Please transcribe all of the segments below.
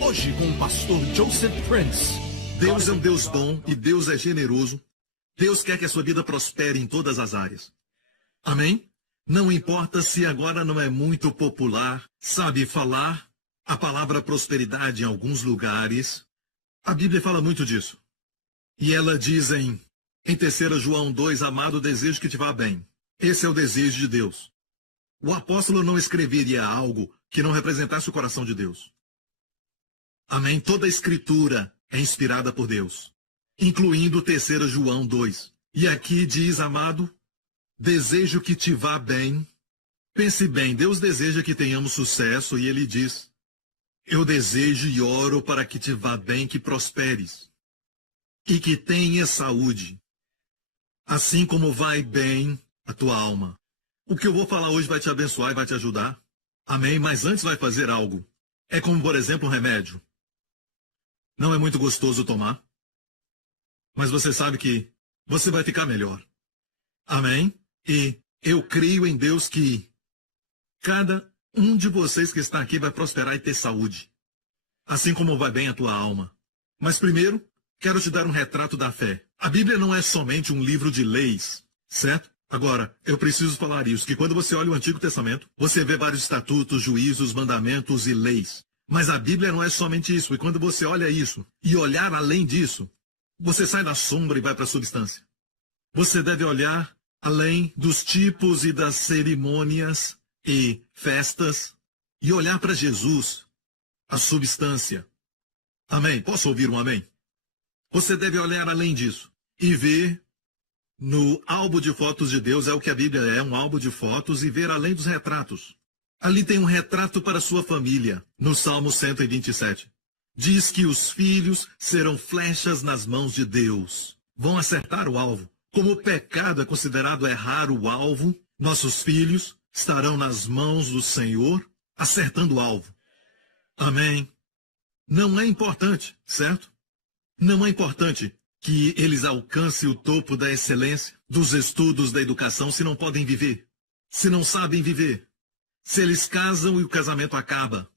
Hoje com o pastor Joseph Prince. Deus é um Deus bom e Deus é generoso. Deus quer que a sua vida prospere em todas as áreas. Amém? Não importa se agora não é muito popular, sabe, falar a palavra prosperidade em alguns lugares. A Bíblia fala muito disso. E ela diz em 3 João 2, amado, desejo que te vá bem. Esse é o desejo de Deus. O apóstolo não escreveria algo que não representasse o coração de Deus. Amém? Toda a escritura é inspirada por Deus, incluindo 3 João 2. E aqui diz, amado, desejo que te vá bem. Pense bem, Deus deseja que tenhamos sucesso e Ele diz, eu desejo e oro para que te vá bem, que prosperes e que tenhas saúde, assim como vai bem a tua alma. O que eu vou falar hoje vai te abençoar e vai te ajudar. Amém? Mas antes vai fazer algo. É como, por exemplo, um remédio. Não é muito gostoso tomar, mas você sabe que você vai ficar melhor. Amém? E eu creio em Deus que cada um de vocês que está aqui vai prosperar e ter saúde, assim como vai bem a tua alma. Mas primeiro, quero te dar um retrato da fé. A Bíblia não é somente um livro de leis, certo? Agora, eu preciso falar isso, que quando você olha o Antigo Testamento, você vê vários estatutos, juízos, mandamentos e leis. Mas a Bíblia não é somente isso, e quando você olha isso, e olhar além disso, você sai da sombra e vai para a substância. Você deve olhar além dos tipos e das cerimônias e festas, e olhar para Jesus, a substância. Amém? Posso ouvir um amém? Você deve olhar além disso, e ver no álbum de fotos de Deus, é o que a Bíblia é, um álbum de fotos, e ver além dos retratos. Ali tem um retrato para sua família, no Salmo 127. Diz que os filhos serão flechas nas mãos de Deus. Vão acertar o alvo. Como o pecado é considerado errar o alvo, nossos filhos estarão nas mãos do Senhor, acertando o alvo. Amém. Não é importante, certo? Não é importante que eles alcancem o topo da excelência, dos estudos, da educação, se não podem viver, se não sabem viver. Se eles casam e o casamento acaba.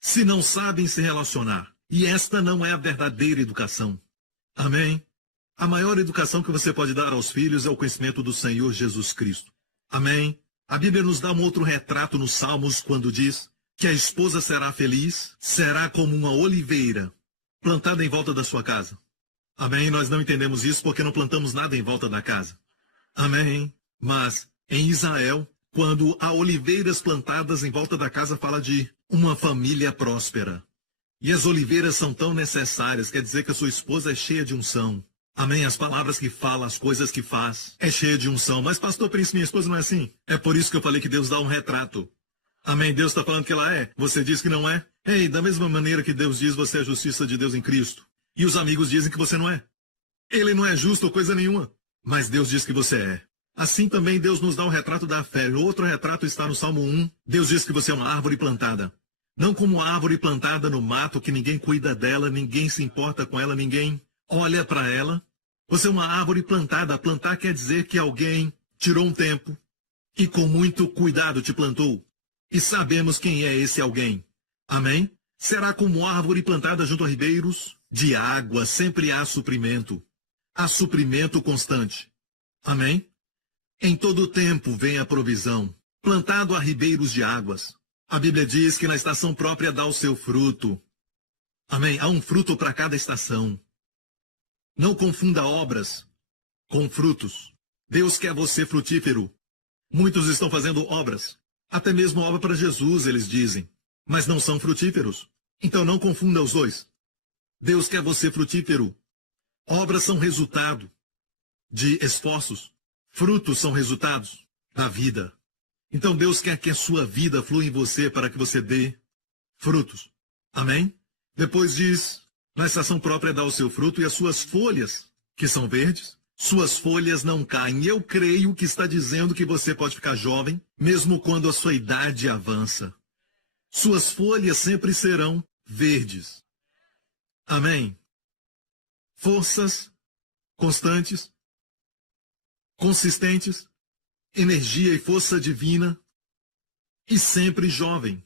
Se não sabem se relacionar. E esta não é a verdadeira educação. Amém? A maior educação que você pode dar aos filhos é o conhecimento do Senhor Jesus Cristo. Amém? A Bíblia nos dá um outro retrato nos Salmos quando diz que a esposa será feliz, será como uma oliveira plantada em volta da sua casa. Amém? Nós não entendemos isso porque não plantamos nada em volta da casa. Amém? Mas em Israel, quando há oliveiras plantadas em volta da casa, fala de uma família próspera. E as oliveiras são tão necessárias, quer dizer que a sua esposa é cheia de unção. Amém? As palavras que fala, as coisas que faz, é cheia de unção. Mas pastor Príncipe, minha esposa não é assim. É por isso que eu falei que Deus dá um retrato. Amém? Deus está falando que ela é. Você diz que não é? Ei, da mesma maneira que Deus diz, você é a justiça de Deus em Cristo. E os amigos dizem que você não é. Ele não é justo ou coisa nenhuma. Mas Deus diz que você é. Assim também Deus nos dá um retrato da fé. O outro retrato está no Salmo 1. Deus diz que você é uma árvore plantada. Não como uma árvore plantada no mato, que ninguém cuida dela, ninguém se importa com ela, ninguém olha para ela. Você é uma árvore plantada. Plantar quer dizer que alguém tirou um tempo e com muito cuidado te plantou. E sabemos quem é esse alguém. Amém? Será como árvore plantada junto a ribeiros de água. Sempre há suprimento. Há suprimento constante. Amém? Em todo o tempo vem a provisão, plantado a ribeiros de águas. A Bíblia diz que na estação própria dá o seu fruto. Amém? Há um fruto para cada estação. Não confunda obras com frutos. Deus quer você frutífero. Muitos estão fazendo obras, até mesmo obra para Jesus, eles dizem, mas não são frutíferos. Então não confunda os dois. Deus quer você frutífero. Obras são resultado de esforços. Frutos são resultados da vida. Então Deus quer que a sua vida flua em você para que você dê frutos. Amém? Depois diz, na estação própria dá o seu fruto e as suas folhas, que são verdes, suas folhas não caem. Eu creio que está dizendo que você pode ficar jovem, mesmo quando a sua idade avança. Suas folhas sempre serão verdes. Amém? Forças constantes, consistentes, energia e força divina, e sempre jovem.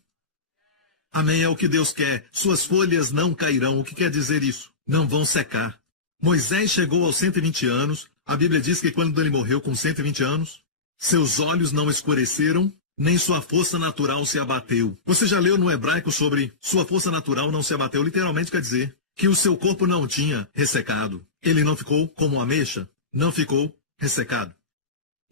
Amém, é o que Deus quer. Suas folhas não cairão. O que quer dizer isso? Não vão secar. Moisés chegou aos 120 anos. A Bíblia diz que quando ele morreu com 120 anos, seus olhos não escureceram, nem sua força natural se abateu. Você já leu no hebraico sobre sua força natural não se abateu? Literalmente quer dizer que o seu corpo não tinha ressecado. Ele não ficou como ameixa, não ficou ressecado.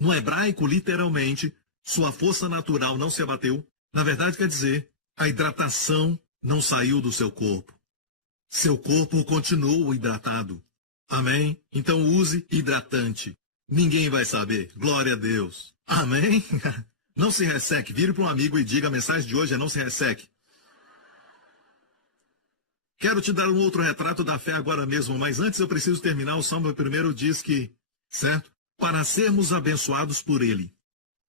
No hebraico, literalmente, sua força natural não se abateu. Na verdade, quer dizer, a hidratação não saiu do seu corpo. Seu corpo continuou hidratado. Amém? Então use hidratante. Ninguém vai saber. Glória a Deus. Amém? Não se resseque. Vire para um amigo e diga: a mensagem de hoje é não se resseque. Quero te dar um outro retrato da fé agora mesmo, mas antes eu preciso terminar. O Salmo 1 diz que, certo? Para sermos abençoados por ele.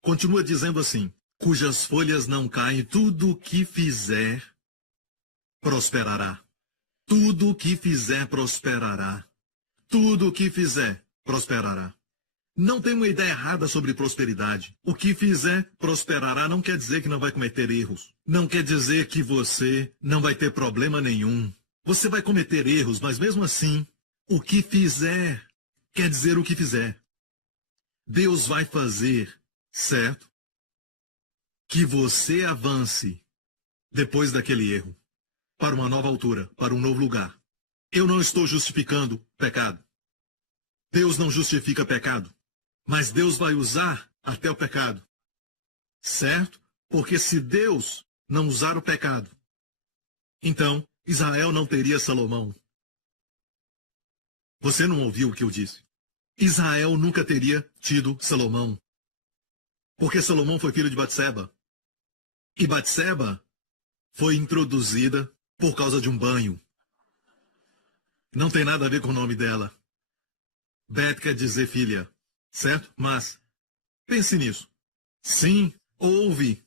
Continua dizendo assim: cujas folhas não caem, tudo o que fizer prosperará. Tudo o que fizer prosperará. Tudo o que fizer prosperará. Não tem uma ideia errada sobre prosperidade. O que fizer prosperará não quer dizer que não vai cometer erros. Não quer dizer que você não vai ter problema nenhum. Você vai cometer erros, mas mesmo assim, o que fizer quer dizer o que fizer. Deus vai fazer, certo? Que você avance depois daquele erro, para uma nova altura, para um novo lugar. Eu não estou justificando pecado. Deus não justifica pecado. Mas Deus vai usar até o pecado. Certo? Porque se Deus não usar o pecado, então Israel não teria Salomão. Você não ouviu o que eu disse? Israel nunca teria tido Salomão. Porque Salomão foi filho de Batseba. E Batseba foi introduzida por causa de um banho. Não tem nada a ver com o nome dela. Bet quer dizer filha. Certo? Mas, pense nisso. Sim, houve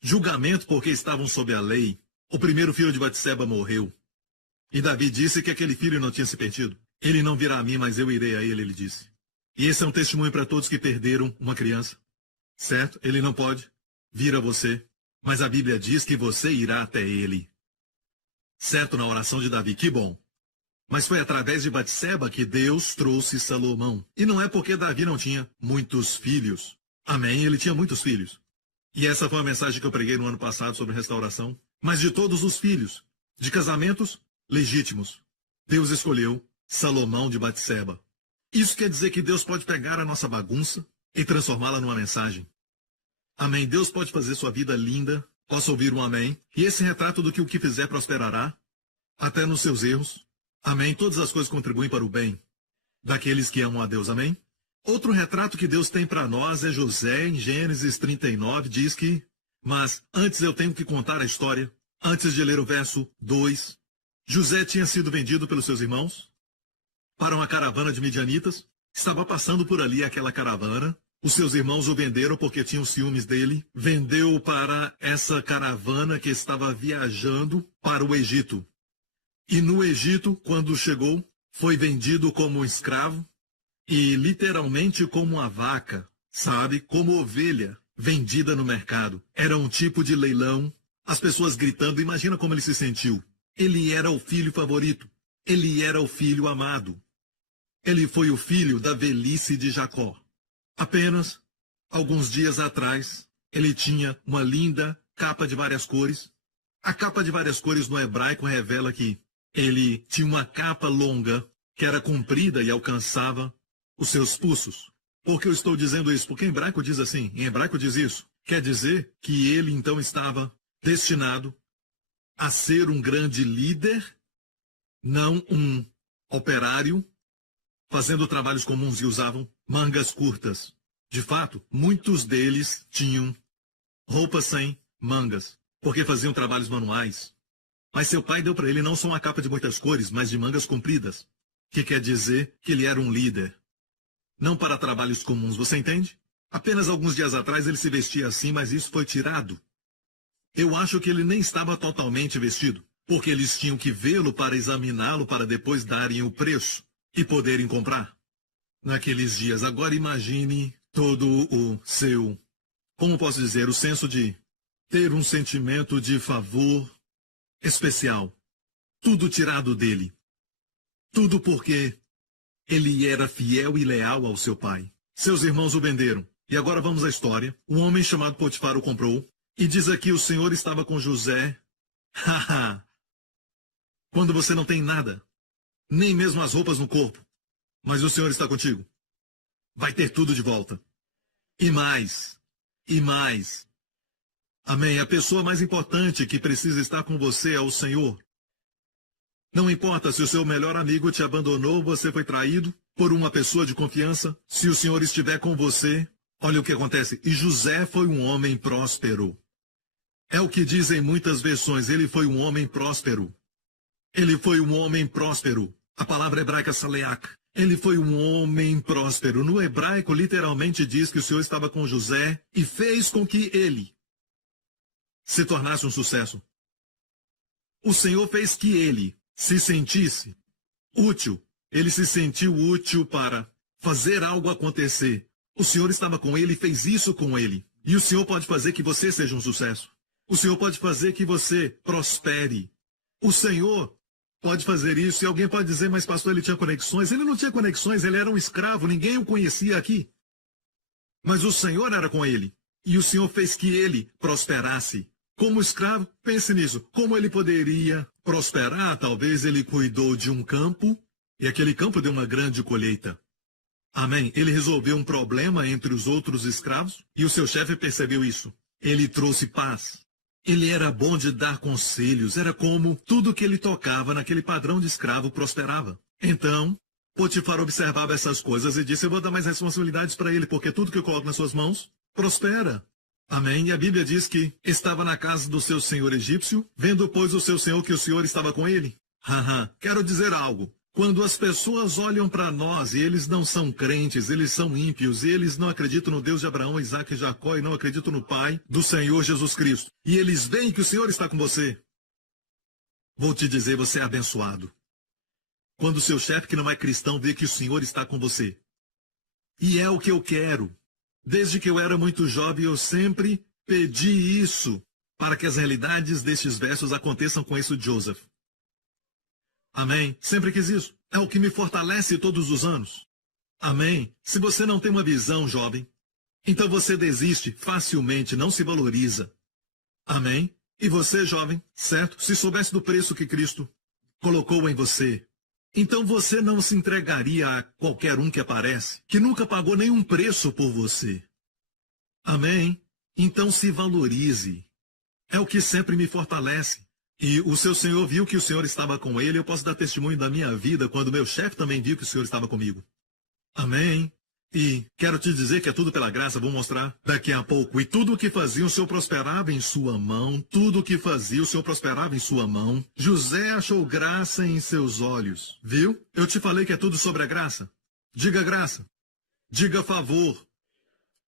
julgamento porque estavam sob a lei. O primeiro filho de Batseba morreu. E Davi disse que aquele filho não tinha se perdido. Ele não virá a mim, mas eu irei a ele disse. E esse é um testemunho para todos que perderam uma criança. Certo? Ele não pode vir a você. Mas a Bíblia diz que você irá até ele. Certo, na oração de Davi. Que bom. Mas foi através de Batseba que Deus trouxe Salomão. E não é porque Davi não tinha muitos filhos. Amém? Ele tinha muitos filhos. E essa foi a mensagem que eu preguei no ano passado sobre restauração. Mas de todos os filhos, de casamentos legítimos, Deus escolheu Salomão de Batseba. Isso quer dizer que Deus pode pegar a nossa bagunça e transformá-la numa mensagem. Amém? Deus pode fazer sua vida linda. Posso ouvir um amém? E esse retrato do que o que fizer prosperará, até nos seus erros. Amém? Todas as coisas contribuem para o bem daqueles que amam a Deus. Amém? Outro retrato que Deus tem para nós é José, em Gênesis 39, diz que: mas antes eu tenho que contar a história. Antes de ler o verso 2, José tinha sido vendido pelos seus irmãos para uma caravana de midianitas. Estava passando por ali aquela caravana. Os seus irmãos o venderam porque tinham ciúmes dele. Vendeu para essa caravana que estava viajando para o Egito. E no Egito, quando chegou, foi vendido como um escravo e literalmente como uma vaca, sabe? Como ovelha vendida no mercado. Era um tipo de leilão, as pessoas gritando. Imagina como ele se sentiu. Ele era o filho favorito. Ele era o filho amado. Ele foi o filho da velhice de Jacó. Apenas alguns dias atrás, ele tinha uma linda capa de várias cores. A capa de várias cores no hebraico revela que ele tinha uma capa longa, que era comprida e alcançava os seus pulsos. Por que eu estou dizendo isso? Porque em hebraico diz assim, em hebraico diz isso. Quer dizer que ele então estava destinado a ser um grande líder, não um operário, fazendo trabalhos comuns e usavam mangas curtas. De fato, muitos deles tinham roupas sem mangas, porque faziam trabalhos manuais. Mas seu pai deu para ele não só uma capa de muitas cores, mas de mangas compridas, que quer dizer que ele era um líder. Não para trabalhos comuns, você entende? Apenas alguns dias atrás ele se vestia assim, mas isso foi tirado. Eu acho que ele nem estava totalmente vestido, porque eles tinham que vê-lo para examiná-lo para depois darem o preço e poderem comprar. Naqueles dias, agora imagine todo o seu, como posso dizer, o senso de ter um sentimento de favor especial. Tudo tirado dele. Tudo porque ele era fiel e leal ao seu pai. Seus irmãos o venderam. E agora vamos à história. Um homem chamado Potifar o comprou. E diz aqui, o Senhor estava com José. Haha! Quando você não tem nada, nem mesmo as roupas no corpo, mas o Senhor está contigo, vai ter tudo de volta. E mais. E mais. Amém. A pessoa mais importante que precisa estar com você é o Senhor. Não importa se o seu melhor amigo te abandonou, você foi traído por uma pessoa de confiança. Se o Senhor estiver com você, olha o que acontece. E José foi um homem próspero. É o que dizem muitas versões. Ele foi um homem próspero. Ele foi um homem próspero. A palavra hebraica saleach. Ele foi um homem próspero. No hebraico, literalmente diz que o Senhor estava com José e fez com que ele se tornasse um sucesso. O Senhor fez que ele se sentisse útil. Ele se sentiu útil para fazer algo acontecer. O Senhor estava com ele e fez isso com ele. E o Senhor pode fazer que você seja um sucesso. O Senhor pode fazer que você prospere. O Senhor pode fazer isso. E alguém pode dizer, mas pastor, ele tinha conexões. Ele não tinha conexões, ele era um escravo, ninguém o conhecia aqui. Mas o Senhor era com ele. E o Senhor fez que ele prosperasse. Como escravo, pense nisso. Como ele poderia prosperar? Talvez ele cuidou de um campo, e aquele campo deu uma grande colheita. Amém? Ele resolveu um problema entre os outros escravos, e o seu chefe percebeu isso. Ele trouxe paz. Ele era bom de dar conselhos, era como tudo que ele tocava naquele padrão de escravo prosperava. Então, Potifar observava essas coisas e disse, eu vou dar mais responsabilidades para ele, porque tudo que eu coloco nas suas mãos prospera. Amém? E a Bíblia diz que estava na casa do seu senhor egípcio, vendo, pois, o seu senhor que o Senhor estava com ele. Quero dizer algo. Quando as pessoas olham para nós e eles não são crentes, eles são ímpios, e eles não acreditam no Deus de Abraão, Isaque e Jacó, e não acreditam no Pai do Senhor Jesus Cristo, e eles veem que o Senhor está com você, vou te dizer, você é abençoado. Quando o seu chefe, que não é cristão, vê que o Senhor está com você. E é o que eu quero. Desde que eu era muito jovem, eu sempre pedi isso, para que as realidades destes versos aconteçam com esse Joseph. Amém? Sempre quis isso. É o que me fortalece todos os anos. Amém? Se você não tem uma visão, jovem, então você desiste facilmente, não se valoriza. Amém? E você, jovem, certo? Se soubesse do preço que Cristo colocou em você, então você não se entregaria a qualquer um que aparece, que nunca pagou nenhum preço por você. Amém? Então se valorize. É o que sempre me fortalece. E o seu senhor viu que o Senhor estava com ele. Eu posso dar testemunho da minha vida quando meu chefe também viu que o Senhor estava comigo. Amém? E quero te dizer que é tudo pela graça, vou mostrar daqui a pouco. E tudo o que fazia, o Senhor prosperava em sua mão. Tudo o que fazia, o Senhor prosperava em sua mão. José achou graça em seus olhos. Viu? Eu te falei que é tudo sobre a graça. Diga graça. Diga favor.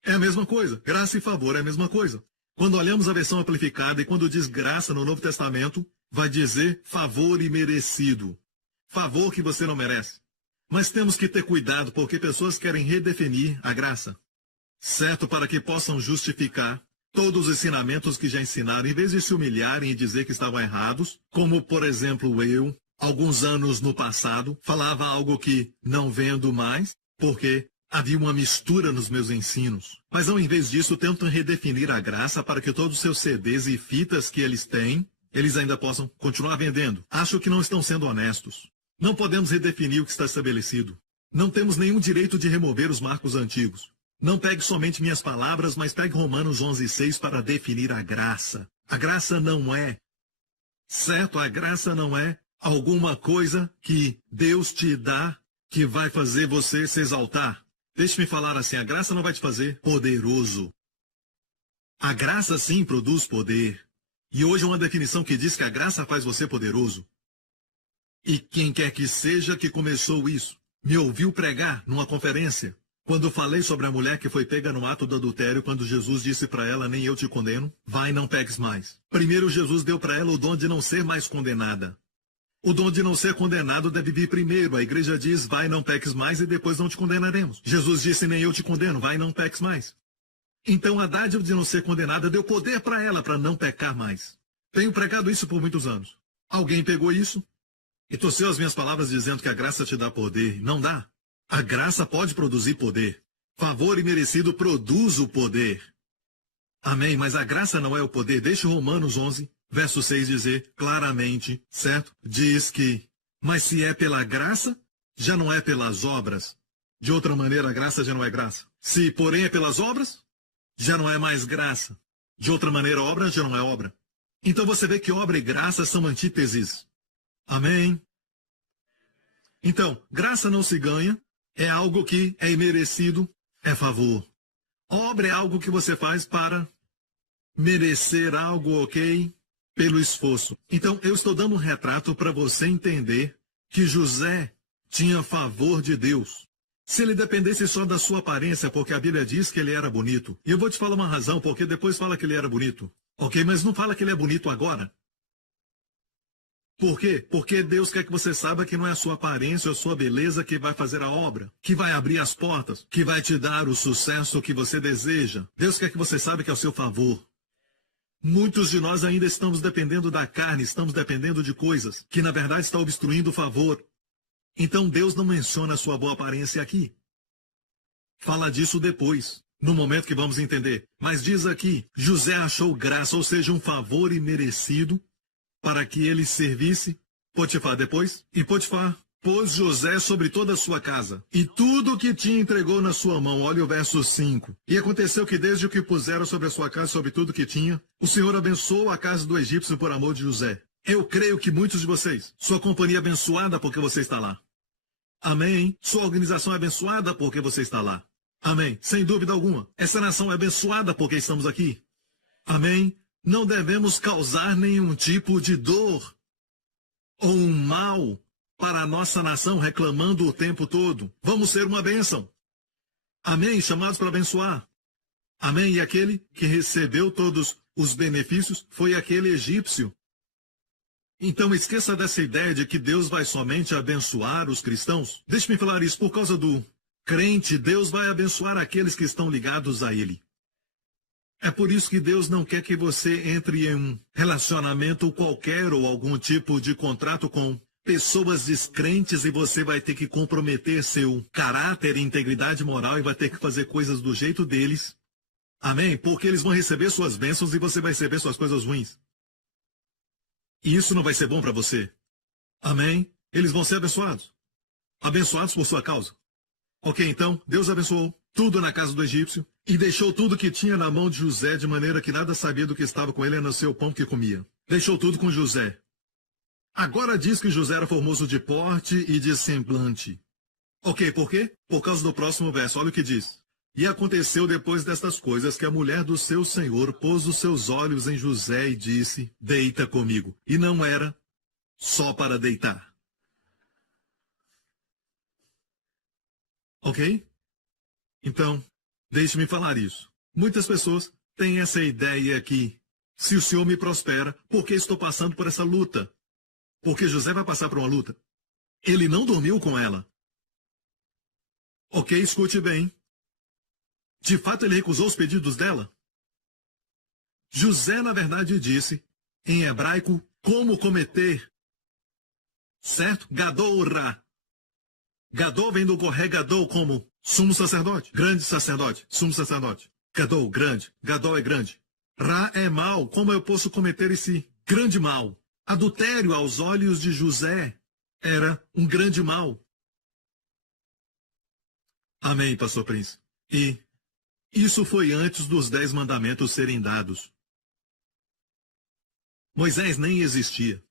É a mesma coisa. Graça e favor é a mesma coisa. Quando olhamos a versão amplificada e quando diz graça no Novo Testamento, vai dizer favor imerecido. Favor que você não merece. Mas temos que ter cuidado porque pessoas querem redefinir a graça. Certo? Para que possam justificar todos os ensinamentos que já ensinaram, em vez de se humilharem e dizer que estavam errados, como, por exemplo, eu, alguns anos no passado, falava algo que não vendo mais, porque havia uma mistura nos meus ensinos. Mas ao invés disso, tentam redefinir a graça para que todos os seus CDs e fitas que eles têm, eles ainda possam continuar vendendo. Acho que não estão sendo honestos. Não podemos redefinir o que está estabelecido. Não temos nenhum direito de remover os marcos antigos. Não pegue somente minhas palavras, mas pegue Romanos 11:6 para definir a graça. A graça não é, certo? A graça não é alguma coisa que Deus te dá que vai fazer você se exaltar. Deixe-me falar assim, a graça não vai te fazer poderoso. A graça sim produz poder. E hoje é uma definição que diz que a graça faz você poderoso. E quem quer que seja que começou isso, me ouviu pregar numa conferência, quando falei sobre a mulher que foi pega no ato do adultério, quando Jesus disse para ela, nem eu te condeno, vai, não peques mais. Primeiro Jesus deu para ela o dom de não ser mais condenada. O dom de não ser condenado deve vir primeiro. A igreja diz, vai, não peques mais, e depois não te condenaremos. Jesus disse, nem eu te condeno, vai, não peques mais. Então a dádiva de não ser condenada deu poder para ela para não pecar mais. Tenho pregado isso por muitos anos. Alguém pegou isso e torceu as minhas palavras dizendo que a graça te dá poder. Não dá. A graça pode produzir poder. Favor imerecido produz o poder. Amém, mas a graça não é o poder. Deixa Romanos 11, verso 6 dizer claramente, certo? Diz que, mas se é pela graça, já não é pelas obras. De outra maneira, a graça já não é graça. Se, porém, é pelas obras, já não é mais graça. De outra maneira, a obra já não é obra. Então você vê que obra e graça são antíteses. Amém? Então, graça não se ganha, é algo que é imerecido, é favor. Obra é algo que você faz para merecer algo, ok? Pelo esforço. Então, eu estou dando um retrato para você entender que José tinha favor de Deus. Se ele dependesse só da sua aparência, porque a Bíblia diz que ele era bonito. E eu vou te falar uma razão, porque depois fala que ele era bonito. Ok, mas não fala que ele é bonito agora. Por quê? Porque Deus quer que você saiba que não é a sua aparência ou a sua beleza que vai fazer a obra, que vai abrir as portas, que vai te dar o sucesso que você deseja. Deus quer que você saiba que é o seu favor. Muitos de nós ainda estamos dependendo da carne, estamos dependendo de coisas que na verdade está obstruindo o favor. Então Deus não menciona a sua boa aparência aqui. Fala disso depois, no momento que vamos entender. Mas diz aqui, José achou graça, ou seja, um favor imerecido, para que ele servisse Potifar depois. E Potifar pôs José sobre toda a sua casa, e tudo o que tinha entregou na sua mão. Olha o verso 5. E aconteceu que desde o que puseram sobre a sua casa, sobre tudo o que tinha, o Senhor abençoou a casa do egípcio por amor de José. Eu creio que muitos de vocês, sua companhia é abençoada porque você está lá. Amém. Sua organização é abençoada porque você está lá. Amém. Sem dúvida alguma. Essa nação é abençoada porque estamos aqui. Amém. Não devemos causar nenhum tipo de dor ou um mal para a nossa nação reclamando o tempo todo. Vamos ser uma bênção. Amém. Chamados para abençoar. Amém. E aquele que recebeu todos os benefícios foi aquele egípcio. Então esqueça dessa ideia de que Deus vai somente abençoar os cristãos. Deixe-me falar isso por causa do crente. Deus vai abençoar aqueles que estão ligados a Ele. É por isso que Deus não quer que você entre em um relacionamento qualquer ou algum tipo de contrato com pessoas descrentes e você vai ter que comprometer seu caráter e integridade moral e vai ter que fazer coisas do jeito deles. Amém? Porque eles vão receber suas bênçãos e você vai receber suas coisas ruins. E isso não vai ser bom para você. Amém? Eles vão ser abençoados. Abençoados por sua causa. Ok, então, Deus abençoou tudo na casa do egípcio e deixou tudo que tinha na mão de José, de maneira que nada sabia do que estava com ele, a não ser o pão que comia. Deixou tudo com José. Agora diz que José era formoso de porte e de semblante. Ok, por quê? Por causa do próximo verso, olha o que diz. E aconteceu depois destas coisas que a mulher do seu senhor pôs os seus olhos em José e disse, deita comigo. E não era só para deitar. Ok? Então, deixe-me falar isso. Muitas pessoas têm essa ideia que, se o Senhor me prospera, por que estou passando por essa luta? Porque José vai passar por uma luta. Ele não dormiu com ela. Ok, escute bem. De fato, ele recusou os pedidos dela? José, na verdade, disse, em hebraico, como cometer. Certo? Gadol-ra. Gadol vem do corregador como sumo sacerdote, grande sacerdote, sumo sacerdote. Gadol, grande. Gadol é grande. Ra é mal. Como eu posso cometer esse grande mal? Adultério aos olhos de José era um grande mal. Amém, pastor Príncipe. E isso foi antes dos 10 mandamentos serem dados. Moisés nem existia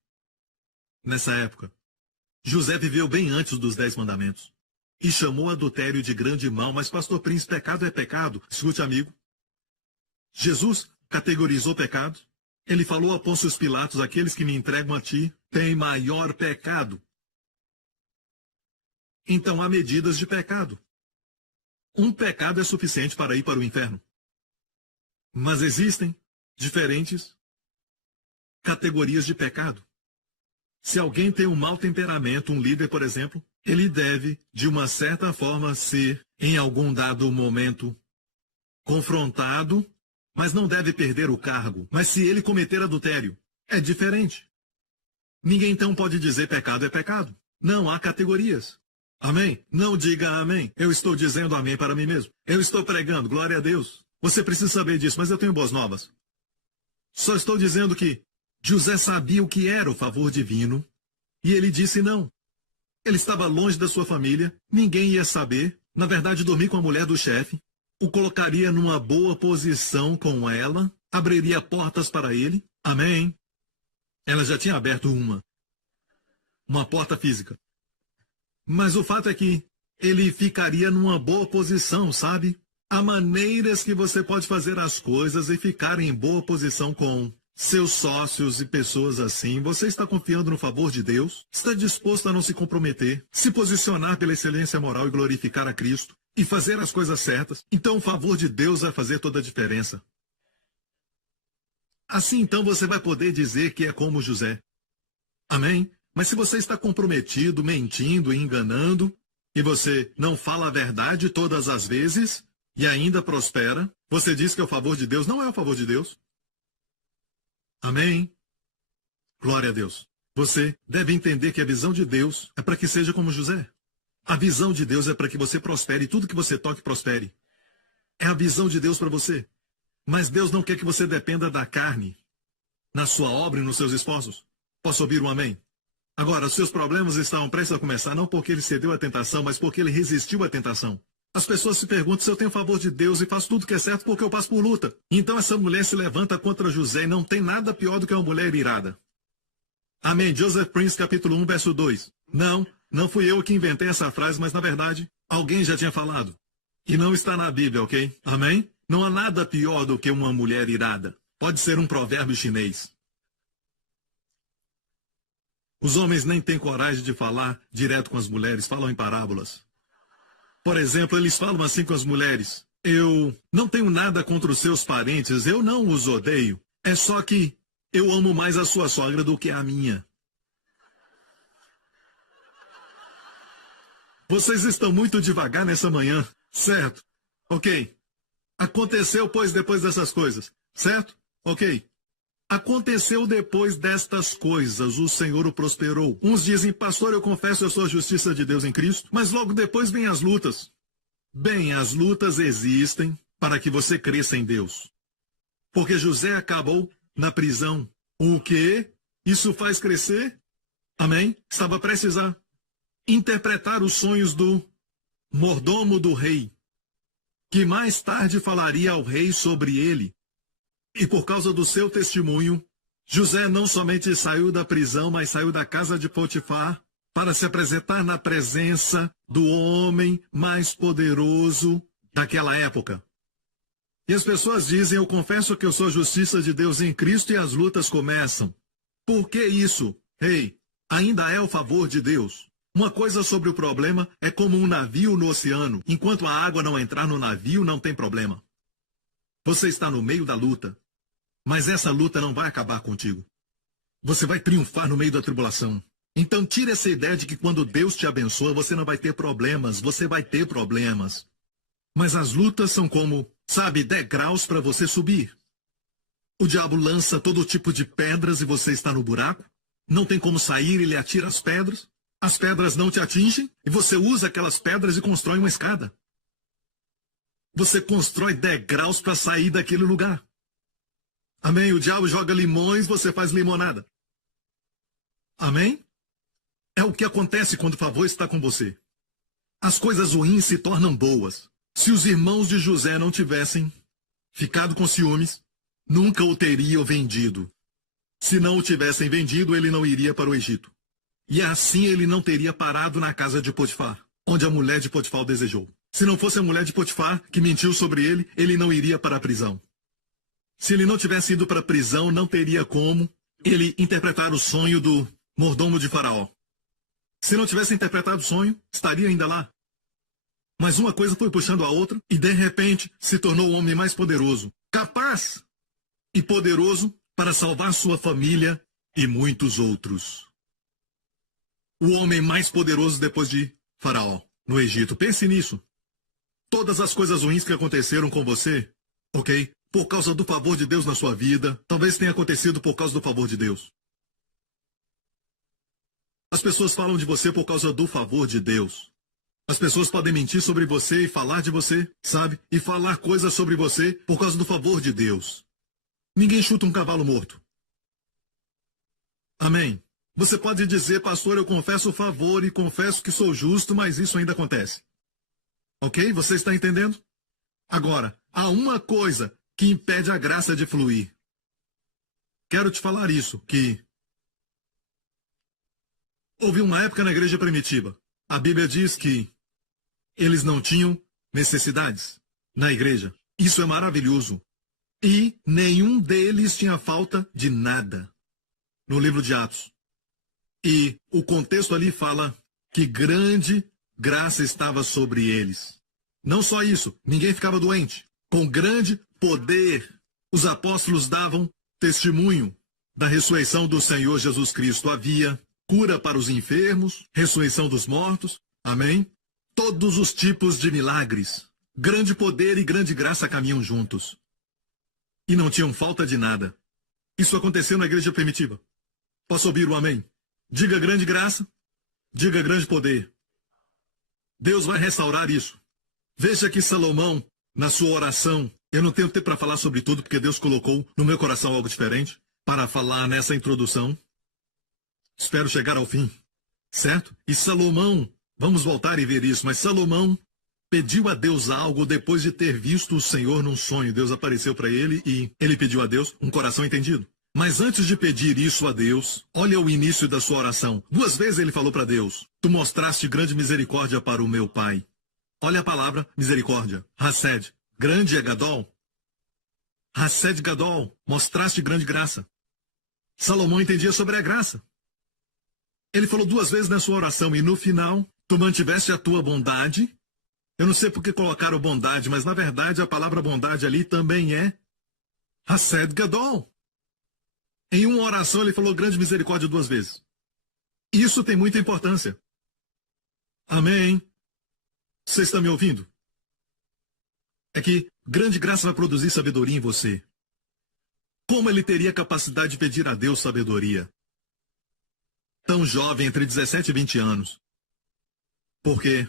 nessa época. José viveu bem antes dos 10 mandamentos. E chamou adultério de grande mal, mas pastor Príncipe, pecado é pecado. Escute, amigo. Jesus categorizou pecado. Ele falou a Pôncio Pilatos, aqueles que me entregam a ti têm maior pecado. Então há medidas de pecado. Um pecado é suficiente para ir para o inferno. Mas existem diferentes categorias de pecado. Se alguém tem um mau temperamento, um líder, por exemplo, ele deve, de uma certa forma, ser, em algum dado momento, confrontado, mas não deve perder o cargo. Mas se ele cometer adultério, é diferente. Ninguém então pode dizer pecado é pecado. Não há categorias. Amém? Não diga amém. Eu estou dizendo amém para mim mesmo. Eu estou pregando, glória a Deus. Você precisa saber disso, mas eu tenho boas novas. Só estou dizendo que José sabia o que era o favor divino, e ele disse não. Ele estava longe da sua família, ninguém ia saber. Na verdade, dormir com a mulher do chefe, o colocaria numa boa posição com ela, abriria portas para ele. Amém? Ela já tinha aberto uma porta física. Mas o fato é que ele ficaria numa boa posição, sabe? Há maneiras que você pode fazer as coisas e ficar em boa posição com seus sócios e pessoas assim. Você está confiando no favor de Deus? Está disposto a não se comprometer, se posicionar pela excelência moral e glorificar a Cristo e fazer as coisas certas? Então o favor de Deus vai fazer toda a diferença. Assim então você vai poder dizer que é como José. Amém? Mas se você está comprometido, mentindo e enganando, e você não fala a verdade todas as vezes, e ainda prospera, você diz que é o favor de Deus, não é o favor de Deus. Amém? Glória a Deus. Você deve entender que a visão de Deus é para que seja como José. A visão de Deus é para que você prospere, e tudo que você toque prospere. É a visão de Deus para você. Mas Deus não quer que você dependa da carne, na sua obra e nos seus esforços. Posso ouvir um amém? Agora, os seus problemas estavam prestes a começar, não porque ele cedeu à tentação, mas porque ele resistiu à tentação. As pessoas se perguntam se eu tenho favor de Deus e faço tudo que é certo porque eu passo por luta. Então essa mulher se levanta contra José e não tem nada pior do que uma mulher irada. Amém. Joseph Prince, capítulo 1, verso 2. Não fui eu que inventei essa frase, mas na verdade, alguém já tinha falado. E não está na Bíblia, ok? Amém? Não há nada pior do que uma mulher irada. Pode ser um provérbio chinês. Os homens nem têm coragem de falar direto com as mulheres, falam em parábolas. Por exemplo, eles falam assim com as mulheres: eu não tenho nada contra os seus parentes, eu não os odeio. É só que eu amo mais a sua sogra do que a minha. Vocês estão muito devagar nessa manhã, certo? Ok. Aconteceu, pois, depois dessas coisas, certo? Ok. Aconteceu depois destas coisas, o Senhor o prosperou. Uns dizem, pastor, eu confesso a sua justiça de Deus em Cristo, mas logo depois vêm as lutas. Bem, as lutas existem para que você cresça em Deus. Porque José acabou na prisão. O quê? Isso faz crescer? Amém? Estava prestes a interpretar os sonhos do mordomo do rei, que mais tarde falaria ao rei sobre ele. E por causa do seu testemunho, José não somente saiu da prisão, mas saiu da casa de Potifar para se apresentar na presença do homem mais poderoso daquela época. E as pessoas dizem, eu confesso que eu sou a justiça de Deus em Cristo, e as lutas começam. Por que isso? Ei, ainda é o favor de Deus. Uma coisa sobre o problema é como um navio no oceano. Enquanto a água não entrar no navio, não tem problema. Você está no meio da luta. Mas essa luta não vai acabar contigo. Você vai triunfar no meio da tribulação. Então tire essa ideia de que quando Deus te abençoa, você não vai ter problemas. Você vai ter problemas. Mas as lutas são como, sabe, degraus para você subir. O diabo lança todo tipo de pedras e você está no buraco. Não tem como sair, ele atira as pedras. As pedras não te atingem e você usa aquelas pedras e constrói uma escada. Você constrói degraus para sair daquele lugar. Amém? O diabo joga limões, você faz limonada. Amém? É o que acontece quando o favor está com você. As coisas ruins se tornam boas. Se os irmãos de José não tivessem ficado com ciúmes, nunca o teriam vendido. Se não o tivessem vendido, ele não iria para o Egito. E assim ele não teria parado na casa de Potifar, onde a mulher de Potifar o desejou. Se não fosse a mulher de Potifar que mentiu sobre ele, ele não iria para a prisão. Se ele não tivesse ido para a prisão, não teria como ele interpretar o sonho do mordomo de Faraó. Se não tivesse interpretado o sonho, estaria ainda lá. Mas uma coisa foi puxando a outra e de repente se tornou o homem mais poderoso, capaz e poderoso para salvar sua família e muitos outros. O homem mais poderoso depois de Faraó, no Egito. Pense nisso. todas as coisas ruins que aconteceram com você, ok? Por causa do favor de Deus na sua vida, talvez tenha acontecido por causa do favor de Deus. As pessoas falam de você por causa do favor de Deus. As pessoas podem mentir sobre você e falar de você, sabe? E falar coisas sobre você por causa do favor de Deus. Ninguém chuta um cavalo morto. Amém. Você pode dizer, pastor, eu confesso o favor e confesso que sou justo, mas isso ainda acontece. Ok? Você está entendendo? Agora, há uma coisa que impede a graça de fluir. Quero te falar isso, que houve uma época na igreja primitiva. A Bíblia diz que eles não tinham necessidades na igreja. Isso é maravilhoso. E nenhum deles tinha falta de nada. No livro de Atos. E o contexto ali fala que grande graça estava sobre eles. Não só isso, ninguém ficava doente. Com grande poder, os apóstolos davam testemunho da ressurreição do Senhor Jesus Cristo. Havia cura para os enfermos, ressurreição dos mortos, amém? Todos os tipos de milagres. Grande poder e grande graça caminham juntos. E não tinham falta de nada. Isso aconteceu na igreja primitiva. Posso ouvir o amém? Diga grande graça, diga grande poder. Deus vai restaurar isso. Veja que Salomão, na sua oração, eu não tenho tempo para falar sobre tudo, porque Deus colocou no meu coração algo diferente para falar nessa introdução. Espero chegar ao fim, certo? E Salomão, vamos voltar e ver isso, mas Salomão pediu a Deus algo depois de ter visto o Senhor num sonho. Deus apareceu para ele e ele pediu a Deus um coração entendido. Mas antes de pedir isso a Deus, olha o início da sua oração. 2 vezes ele falou para Deus, tu mostraste grande misericórdia para o meu pai. Olha a palavra misericórdia. Hased. Grande é Gadol. Hased Gadol. Mostraste grande graça. Salomão entendia sobre a graça. Ele falou 2 vezes na sua oração e no final, tu mantiveste a tua bondade. Eu não sei por que colocaram bondade, mas na verdade a palavra bondade ali também é Hased Gadol. Em uma oração ele falou grande misericórdia 2 vezes. Isso tem muita importância. Amém. Você está me ouvindo? É que grande graça vai produzir sabedoria em você. Como ele teria capacidade de pedir a Deus sabedoria? Tão jovem, entre 17 e 20 anos. Porque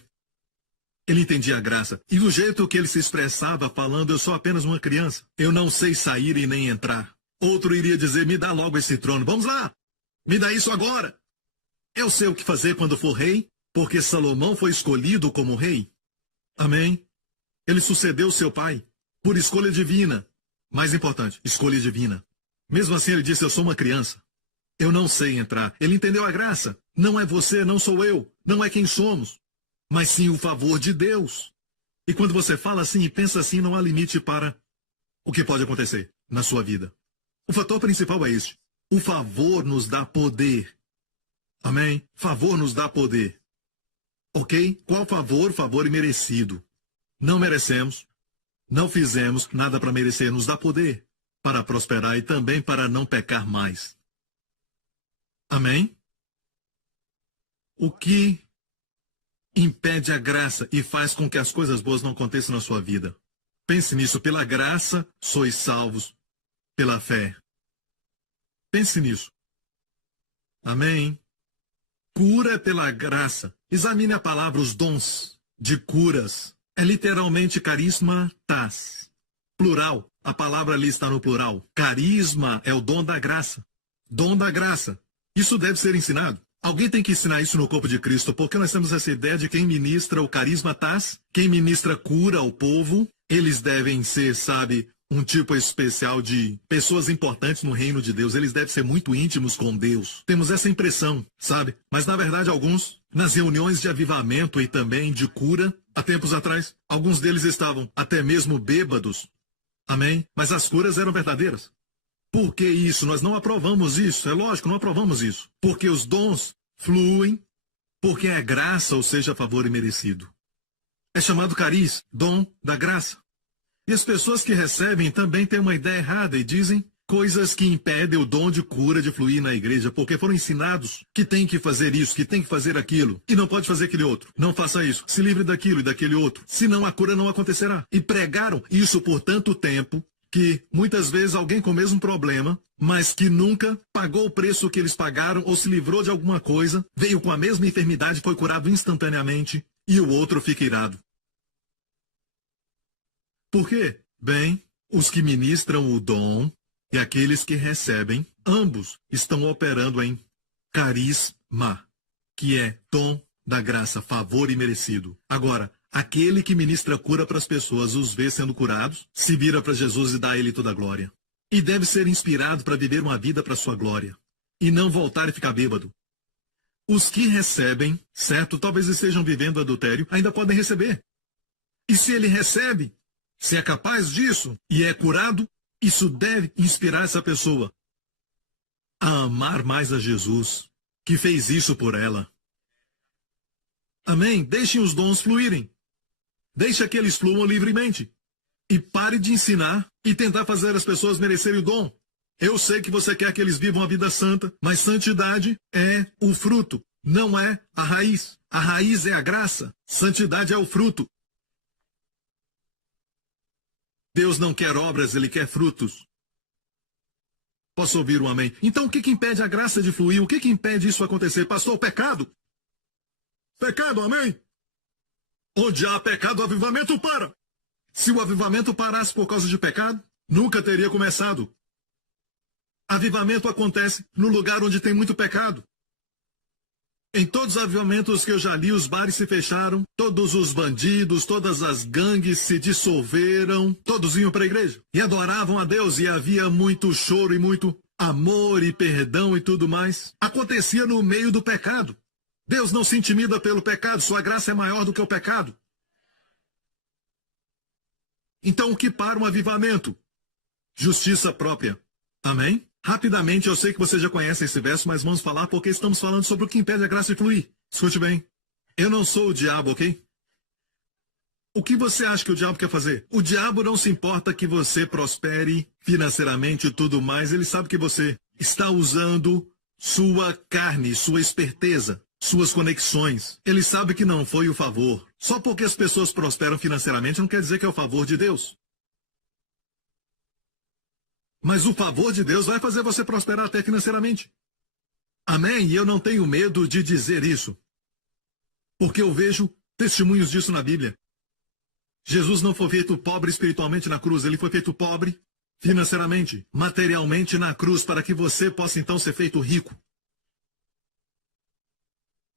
ele entendia a graça. E do jeito que ele se expressava falando, eu sou apenas uma criança. Eu não sei sair e nem entrar. Outro iria dizer, me dá logo esse trono. Vamos lá, me dá isso agora. Eu sei o que fazer quando for rei, porque Salomão foi escolhido como rei. Amém? Ele sucedeu seu pai por escolha divina. Mais importante, escolha divina. Mesmo assim ele disse, eu sou uma criança. Eu não sei entrar. Ele entendeu a graça. Não é você, não sou eu. Não é quem somos. Mas sim o favor de Deus. E quando você fala assim e pensa assim, não há limite para o que pode acontecer na sua vida. O fator principal é este. O favor nos dá poder. Amém? Favor nos dá poder. Ok? Qual favor? Favor imerecido. Não merecemos. Não fizemos nada para merecer. Nos dá poder para prosperar e também para não pecar mais. Amém? O que impede a graça e faz com que as coisas boas não aconteçam na sua vida? Pense nisso. Pela graça sois salvos. Pela fé. Pense nisso. Amém? Cura pela graça. Examine a palavra, os dons de curas. É literalmente carismatas. Plural. A palavra ali está no plural. Carisma é o dom da graça. Dom da graça. Isso deve ser ensinado. Alguém tem que ensinar isso no corpo de Cristo, porque nós temos essa ideia de quem ministra o carismatas, quem ministra cura ao povo, eles devem ser, sabe, um tipo especial de pessoas importantes no reino de Deus. Eles devem ser muito íntimos com Deus. Temos essa impressão, sabe? Mas na verdade alguns, nas reuniões de avivamento e também de cura, há tempos atrás, alguns deles estavam até mesmo bêbados. Amém? Mas as curas eram verdadeiras. Por que isso? Nós não aprovamos isso. É lógico, não aprovamos isso. Porque os dons fluem, porque é graça, ou seja, favor imerecido. É chamado cariz, dom da graça. E as pessoas que recebem também têm uma ideia errada e dizem Coisas que impedem o dom de cura de fluir na igreja, porque foram ensinados que tem que fazer isso, que tem que fazer aquilo, e não pode fazer aquele outro. Não faça isso, se livre daquilo e daquele outro, senão a cura não acontecerá. E pregaram isso por tanto tempo, que muitas vezes alguém com o mesmo problema, mas que nunca pagou o preço que eles pagaram ou se livrou de alguma coisa, veio com a mesma enfermidade, foi curado instantaneamente, e o outro fica irado. Por quê? Bem, os que ministram o dom e aqueles que recebem, ambos estão operando em carisma, que é dom da graça, favor imerecido. Agora, aquele que ministra cura para as pessoas, os vê sendo curados, se vira para Jesus e dá a ele toda a glória. E deve ser inspirado para viver uma vida para sua glória, e não voltar e ficar bêbado. Os que recebem, certo, talvez estejam vivendo adultério, ainda podem receber. E se ele recebe, se é capaz disso e é curado, isso deve inspirar essa pessoa a amar mais a Jesus, que fez isso por ela. Amém? Deixem os dons fluírem. Deixe que eles fluam livremente. E pare de ensinar e tentar fazer as pessoas merecerem o dom. Eu sei que você quer que eles vivam a vida santa, mas santidade é o fruto, não é a raiz. A raiz é a graça, santidade é o fruto. Deus não quer obras, Ele quer frutos. Posso ouvir um amém? Então o que impede a graça de fluir? O que impede isso acontecer? Pastor, pecado? Pecado, amém? Onde há pecado, o avivamento para. Se o avivamento parasse por causa de pecado, nunca teria começado. Avivamento acontece no lugar onde tem muito pecado. Em todos os avivamentos que eu já li, os bares se fecharam, todos os bandidos, todas as gangues se dissolveram, todos iam para a igreja e adoravam a Deus, e havia muito choro e muito amor e perdão e tudo mais. Acontecia no meio do pecado. Deus não se intimida pelo pecado, sua graça é maior do que o pecado. Então o que para um avivamento? Justiça própria. Amém? Rapidamente, eu sei que você já conhece esse verso, mas vamos falar porque estamos falando sobre o que impede a graça de fluir. Escute bem. Eu não sou o diabo, ok? O que você acha que o diabo quer fazer? O diabo não se importa que você prospere financeiramente e tudo mais. Ele sabe que você está usando sua carne, sua esperteza, suas conexões. Ele sabe que não foi o favor. Só porque as pessoas prosperam financeiramente não quer dizer que é o favor de Deus. Mas o favor de Deus vai fazer você prosperar até financeiramente. Amém? E eu não tenho medo de dizer isso. Porque eu vejo testemunhos disso na Bíblia. Jesus não foi feito pobre espiritualmente na cruz, ele foi feito pobre financeiramente, materialmente na cruz, para que você possa então ser feito rico.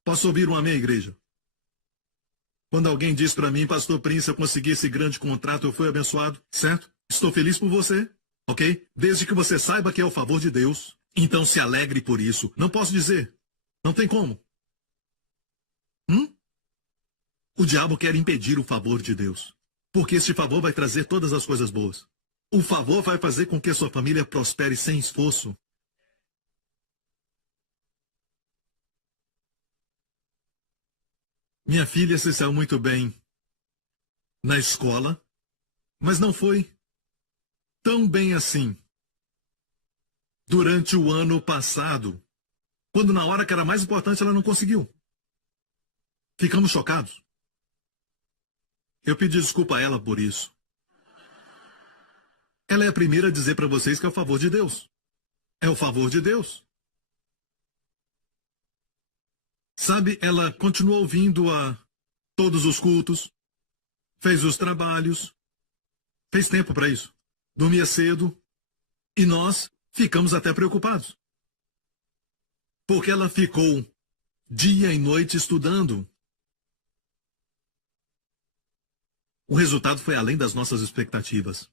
Posso ouvir um amém, igreja? Quando alguém diz para mim, Pastor Prince, eu consegui esse grande contrato, eu fui abençoado, certo? Estou feliz por você. Ok? Desde que você saiba que é o favor de Deus, então se alegre por isso. Não posso dizer. Não tem como. O diabo quer impedir o favor de Deus. Porque este favor vai trazer todas as coisas boas. O favor vai fazer com que a sua família prospere sem esforço. Minha filha se saiu muito bem na escola, mas não foi tão bem assim durante o ano passado, quando na hora que era mais importante ela não conseguiu. Ficamos chocados. Eu pedi desculpa a ela por isso. Ela é a primeira a dizer para vocês que é o favor de Deus. É o favor de Deus. Sabe, ela continuou vindo a todos os cultos, fez os trabalhos, fez tempo para isso. Dormia cedo, e nós ficamos até preocupados. Porque ela ficou dia e noite estudando. O resultado foi além das nossas expectativas.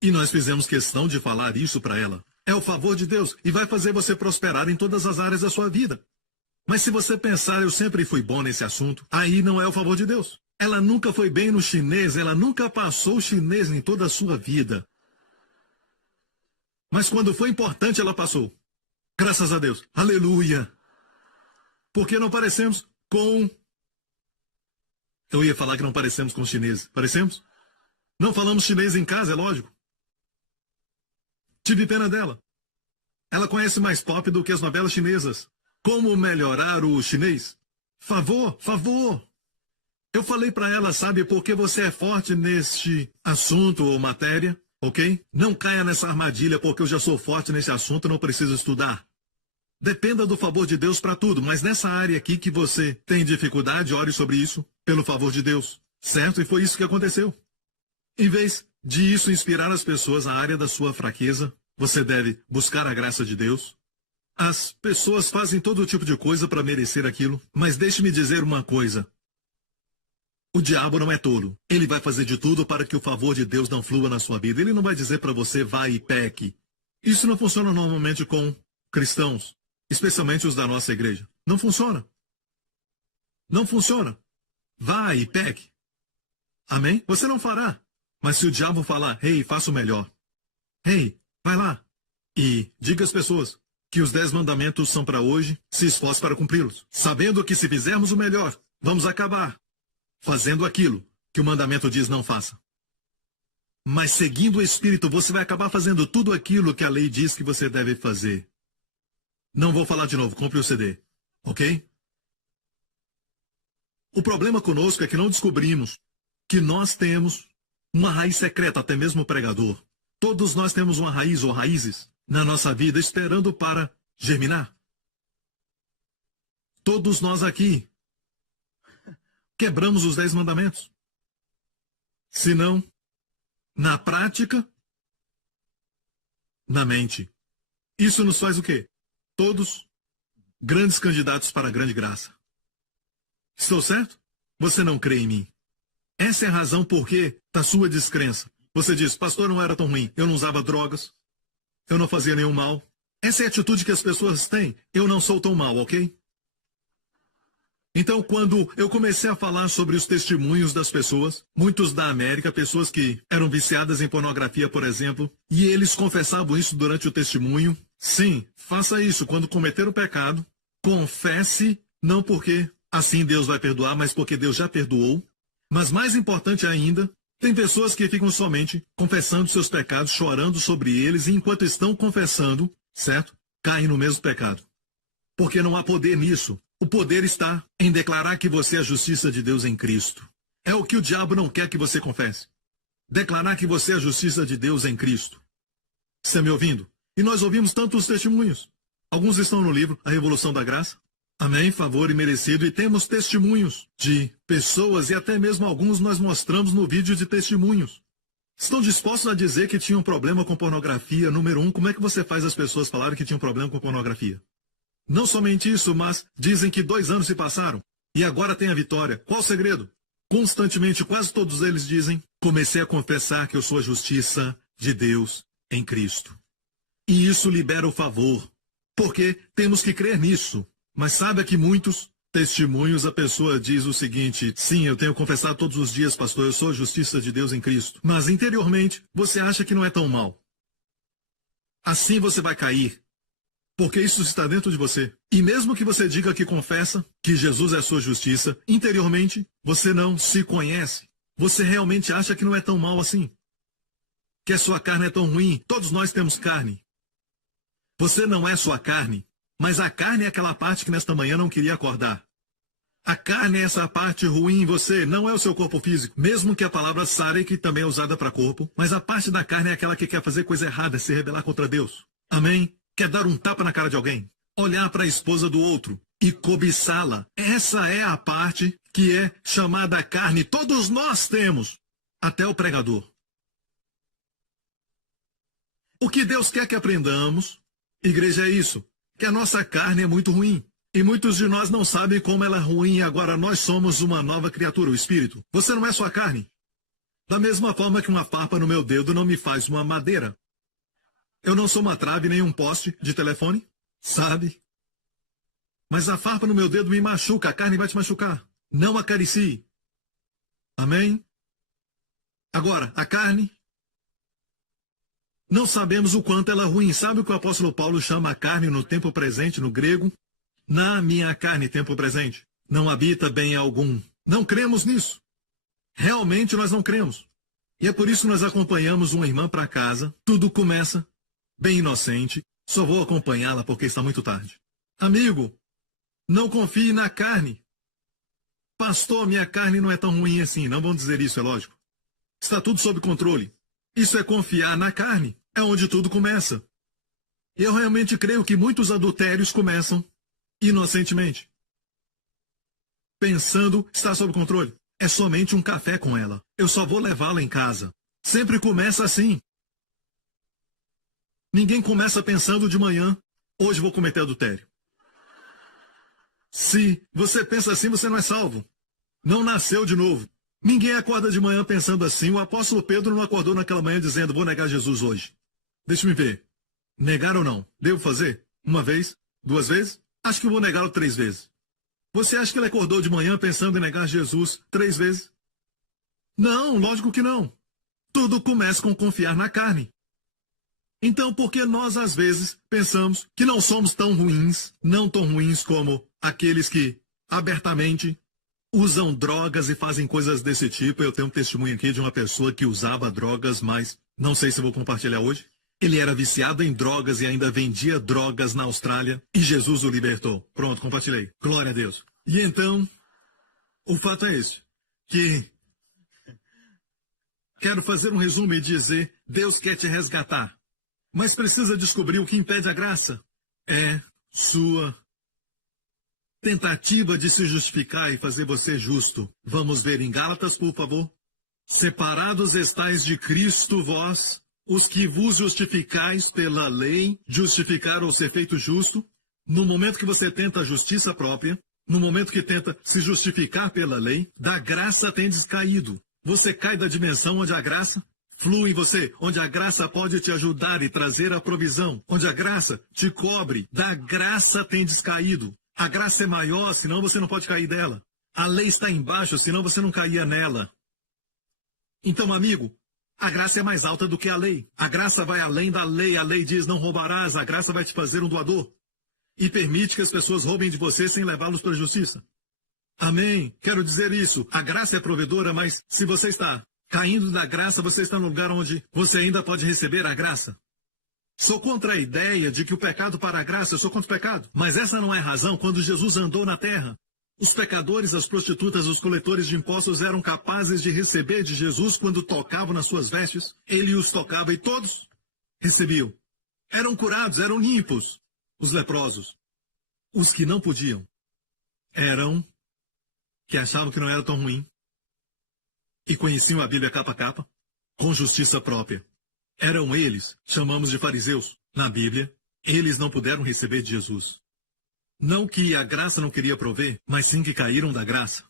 E nós fizemos questão de falar isso para ela. É o favor de Deus e vai fazer você prosperar em todas as áreas da sua vida. Mas se você pensar, eu sempre fui bom nesse assunto, aí não é o favor de Deus. Ela nunca foi bem no chinês, ela nunca passou chinês em toda a sua vida. Mas quando foi importante, ela passou. Graças a Deus. Aleluia. Porque não parecemos com... Eu ia falar que não parecemos com os chineses. Parecemos? Não falamos chinês em casa, é lógico. Tive pena dela. Ela conhece mais pop do que as novelas chinesas. Como melhorar o chinês? Favor, favor. Eu falei para ela, sabe, porque você é forte neste assunto ou matéria, ok? Não caia nessa armadilha porque eu já sou forte nesse assunto, não preciso estudar. Dependa do favor de Deus para tudo, mas nessa área aqui que você tem dificuldade, ore sobre isso, pelo favor de Deus. Certo? E foi isso que aconteceu. Em vez de isso inspirar as pessoas na área da sua fraqueza, você deve buscar a graça de Deus. As pessoas fazem todo tipo de coisa para merecer aquilo, mas deixe-me dizer uma coisa. O diabo não é tolo. Ele vai fazer de tudo para que o favor de Deus não flua na sua vida. Ele não vai dizer para você, vai e peque. Isso não funciona normalmente com cristãos, especialmente os da nossa igreja. Não funciona. Não funciona. Vai e peque. Amém? Você não fará. Mas se o diabo falar, hey, faça o melhor. Hey, vai lá. E diga às pessoas que os 10 mandamentos são para hoje, se esforce para cumpri-los. Sabendo que se fizermos o melhor, vamos acabar fazendo aquilo que o mandamento diz não faça. Mas seguindo o Espírito, você vai acabar fazendo tudo aquilo que a lei diz que você deve fazer. Não vou falar de novo, compre o CD. Ok? O problema conosco é que não descobrimos que nós temos uma raiz secreta, até mesmo o pregador. Todos nós temos uma raiz ou raízes na nossa vida esperando para germinar. Todos nós aqui quebramos os 10 mandamentos. Se não, na prática, na mente. Isso nos faz o quê? Todos grandes candidatos para a grande graça. Estou certo? Você não crê em mim. Essa é a razão por que da sua descrença. Você diz, pastor, não era tão ruim. Eu não usava drogas. Eu não fazia nenhum mal. Essa é a atitude que as pessoas têm. Eu não sou tão mal, ok? Então, quando eu comecei a falar sobre os testemunhos das pessoas, muitos da América, pessoas que eram viciadas em pornografia, por exemplo, e eles confessavam isso durante o testemunho. Sim, faça isso. Quando cometer o pecado, confesse, não porque assim Deus vai perdoar, mas porque Deus já perdoou. Mas mais importante ainda, tem pessoas que ficam somente confessando seus pecados, chorando sobre eles, e enquanto estão confessando, certo? Caem no mesmo pecado. Porque não há poder nisso. O poder está em declarar que você é a justiça de Deus em Cristo. É o que o diabo não quer que você confesse. Declarar que você é a justiça de Deus em Cristo. Está me ouvindo? E nós ouvimos tantos testemunhos. Alguns estão no livro A Revolução da Graça. Amém, favor e merecido. E temos testemunhos de pessoas e até mesmo alguns nós mostramos no vídeo de testemunhos. Estão dispostos a dizer que tinham problema com pornografia? Número 1, como é que você faz as pessoas falarem que tinham problema com pornografia? Não somente isso, mas dizem que 2 anos se passaram e agora tem a vitória. Qual o segredo? Constantemente, quase todos eles dizem, comecei a confessar que eu sou a justiça de Deus em Cristo. E isso libera o favor, porque temos que crer nisso. Mas sabe que muitos testemunhos a pessoa diz o seguinte, sim, eu tenho confessado todos os dias, pastor, eu sou a justiça de Deus em Cristo. Mas interiormente, você acha que não é tão mal. Assim você vai cair. Porque isso está dentro de você. E mesmo que você diga que confessa que Jesus é a sua justiça, interiormente você não se conhece. Você realmente acha que não é tão mal assim. Que a sua carne é tão ruim. Todos nós temos carne. Você não é sua carne, mas a carne é aquela parte que nesta manhã não queria acordar. A carne é essa parte ruim em você, não é o seu corpo físico. Mesmo que a palavra sare, que também é usada para corpo, mas a parte da carne é aquela que quer fazer coisa errada, se rebelar contra Deus. Amém? Quer dar um tapa na cara de alguém? Olhar para a esposa do outro e cobiçá-la. Essa é a parte que é chamada carne. Todos nós temos, até o pregador. O que Deus quer que aprendamos, igreja, é isso. Que a nossa carne é muito ruim. E muitos de nós não sabem como ela é ruim e agora nós somos uma nova criatura, o Espírito. Você não é sua carne. Da mesma forma que uma farpa no meu dedo não me faz uma madeira. Eu não sou uma trave nem um poste de telefone, sabe? Mas a farpa no meu dedo me machuca, a carne vai te machucar. Não acaricie. Amém? Agora, a carne, não sabemos o quanto ela é ruim. Sabe o que o apóstolo Paulo chama a carne no tempo presente, no grego? Na minha carne, tempo presente, não habita bem algum. Não cremos nisso. Realmente nós não cremos. E é por isso que nós acompanhamos uma irmã para casa. Tudo começa bem inocente. Só vou acompanhá-la porque está muito tarde. Amigo, não confie na carne. Pastor, minha carne não é tão ruim assim. Não vão dizer isso, é lógico. Está tudo sob controle. Isso é confiar na carne. É onde tudo começa. Eu realmente creio que muitos adultérios começam inocentemente. Pensando, está sob controle. É somente um café com ela. Eu só vou levá-la em casa. Sempre começa assim. Ninguém começa pensando de manhã, hoje vou cometer adultério. Se você pensa assim, você não é salvo. Não nasceu de novo. Ninguém acorda de manhã pensando assim. O apóstolo Pedro não acordou naquela manhã dizendo, vou negar Jesus hoje. Deixa-me ver. Negar ou não? Devo fazer? Uma vez? 2 vezes? Acho que vou negá-lo 3 vezes. Você acha que ele acordou de manhã pensando em negar Jesus 3 vezes? Não, lógico que não. Tudo começa com confiar na carne. Então, por que nós, às vezes, pensamos que não somos tão ruins, não tão ruins como aqueles que, abertamente, usam drogas e fazem coisas desse tipo? Eu tenho um testemunho aqui de uma pessoa que usava drogas, mas não sei se vou compartilhar hoje. Ele era viciado em drogas e ainda vendia drogas na Austrália, e Jesus o libertou. Pronto, compartilhei. Glória a Deus. E então, o fato é esse, que quero fazer um resumo e dizer, Deus quer te resgatar. Mas precisa descobrir o que impede a graça. É sua tentativa de se justificar e fazer você justo. Vamos ver em Gálatas, por favor. Separados estais de Cristo vós, os que vos justificais pela lei, justificar ou ser feito justo. No momento que você tenta a justiça própria, no momento que tenta se justificar pela lei, da graça tendes caído. Você cai da dimensão onde a graça flui em você, onde a graça pode te ajudar e trazer a provisão, onde a graça te cobre, da graça tendes caído. A graça é maior, senão você não pode cair dela. A lei está embaixo, senão você não caía nela. Então, amigo, a graça é mais alta do que a lei. A graça vai além da lei. A lei diz não roubarás, a graça vai te fazer um doador. E permite que as pessoas roubem de você sem levá-los para a justiça. Amém. Quero dizer isso. A graça é provedora, mas se você está caindo da graça, você está no lugar onde você ainda pode receber a graça. Sou contra a ideia de que o pecado para a graça, eu sou contra o pecado. Mas essa não é a razão. Quando Jesus andou na terra, os pecadores, as prostitutas, os coletores de impostos eram capazes de receber de Jesus quando tocavam nas suas vestes. Ele os tocava e todos recebiam. Eram curados, eram limpos. Os leprosos. Os que não podiam eram que achavam que não era tão ruim e conheciam a Bíblia capa a capa, com justiça própria. Eram eles, chamamos de fariseus. Na Bíblia, eles não puderam receber de Jesus. Não que a graça não queria prover, mas sim que caíram da graça.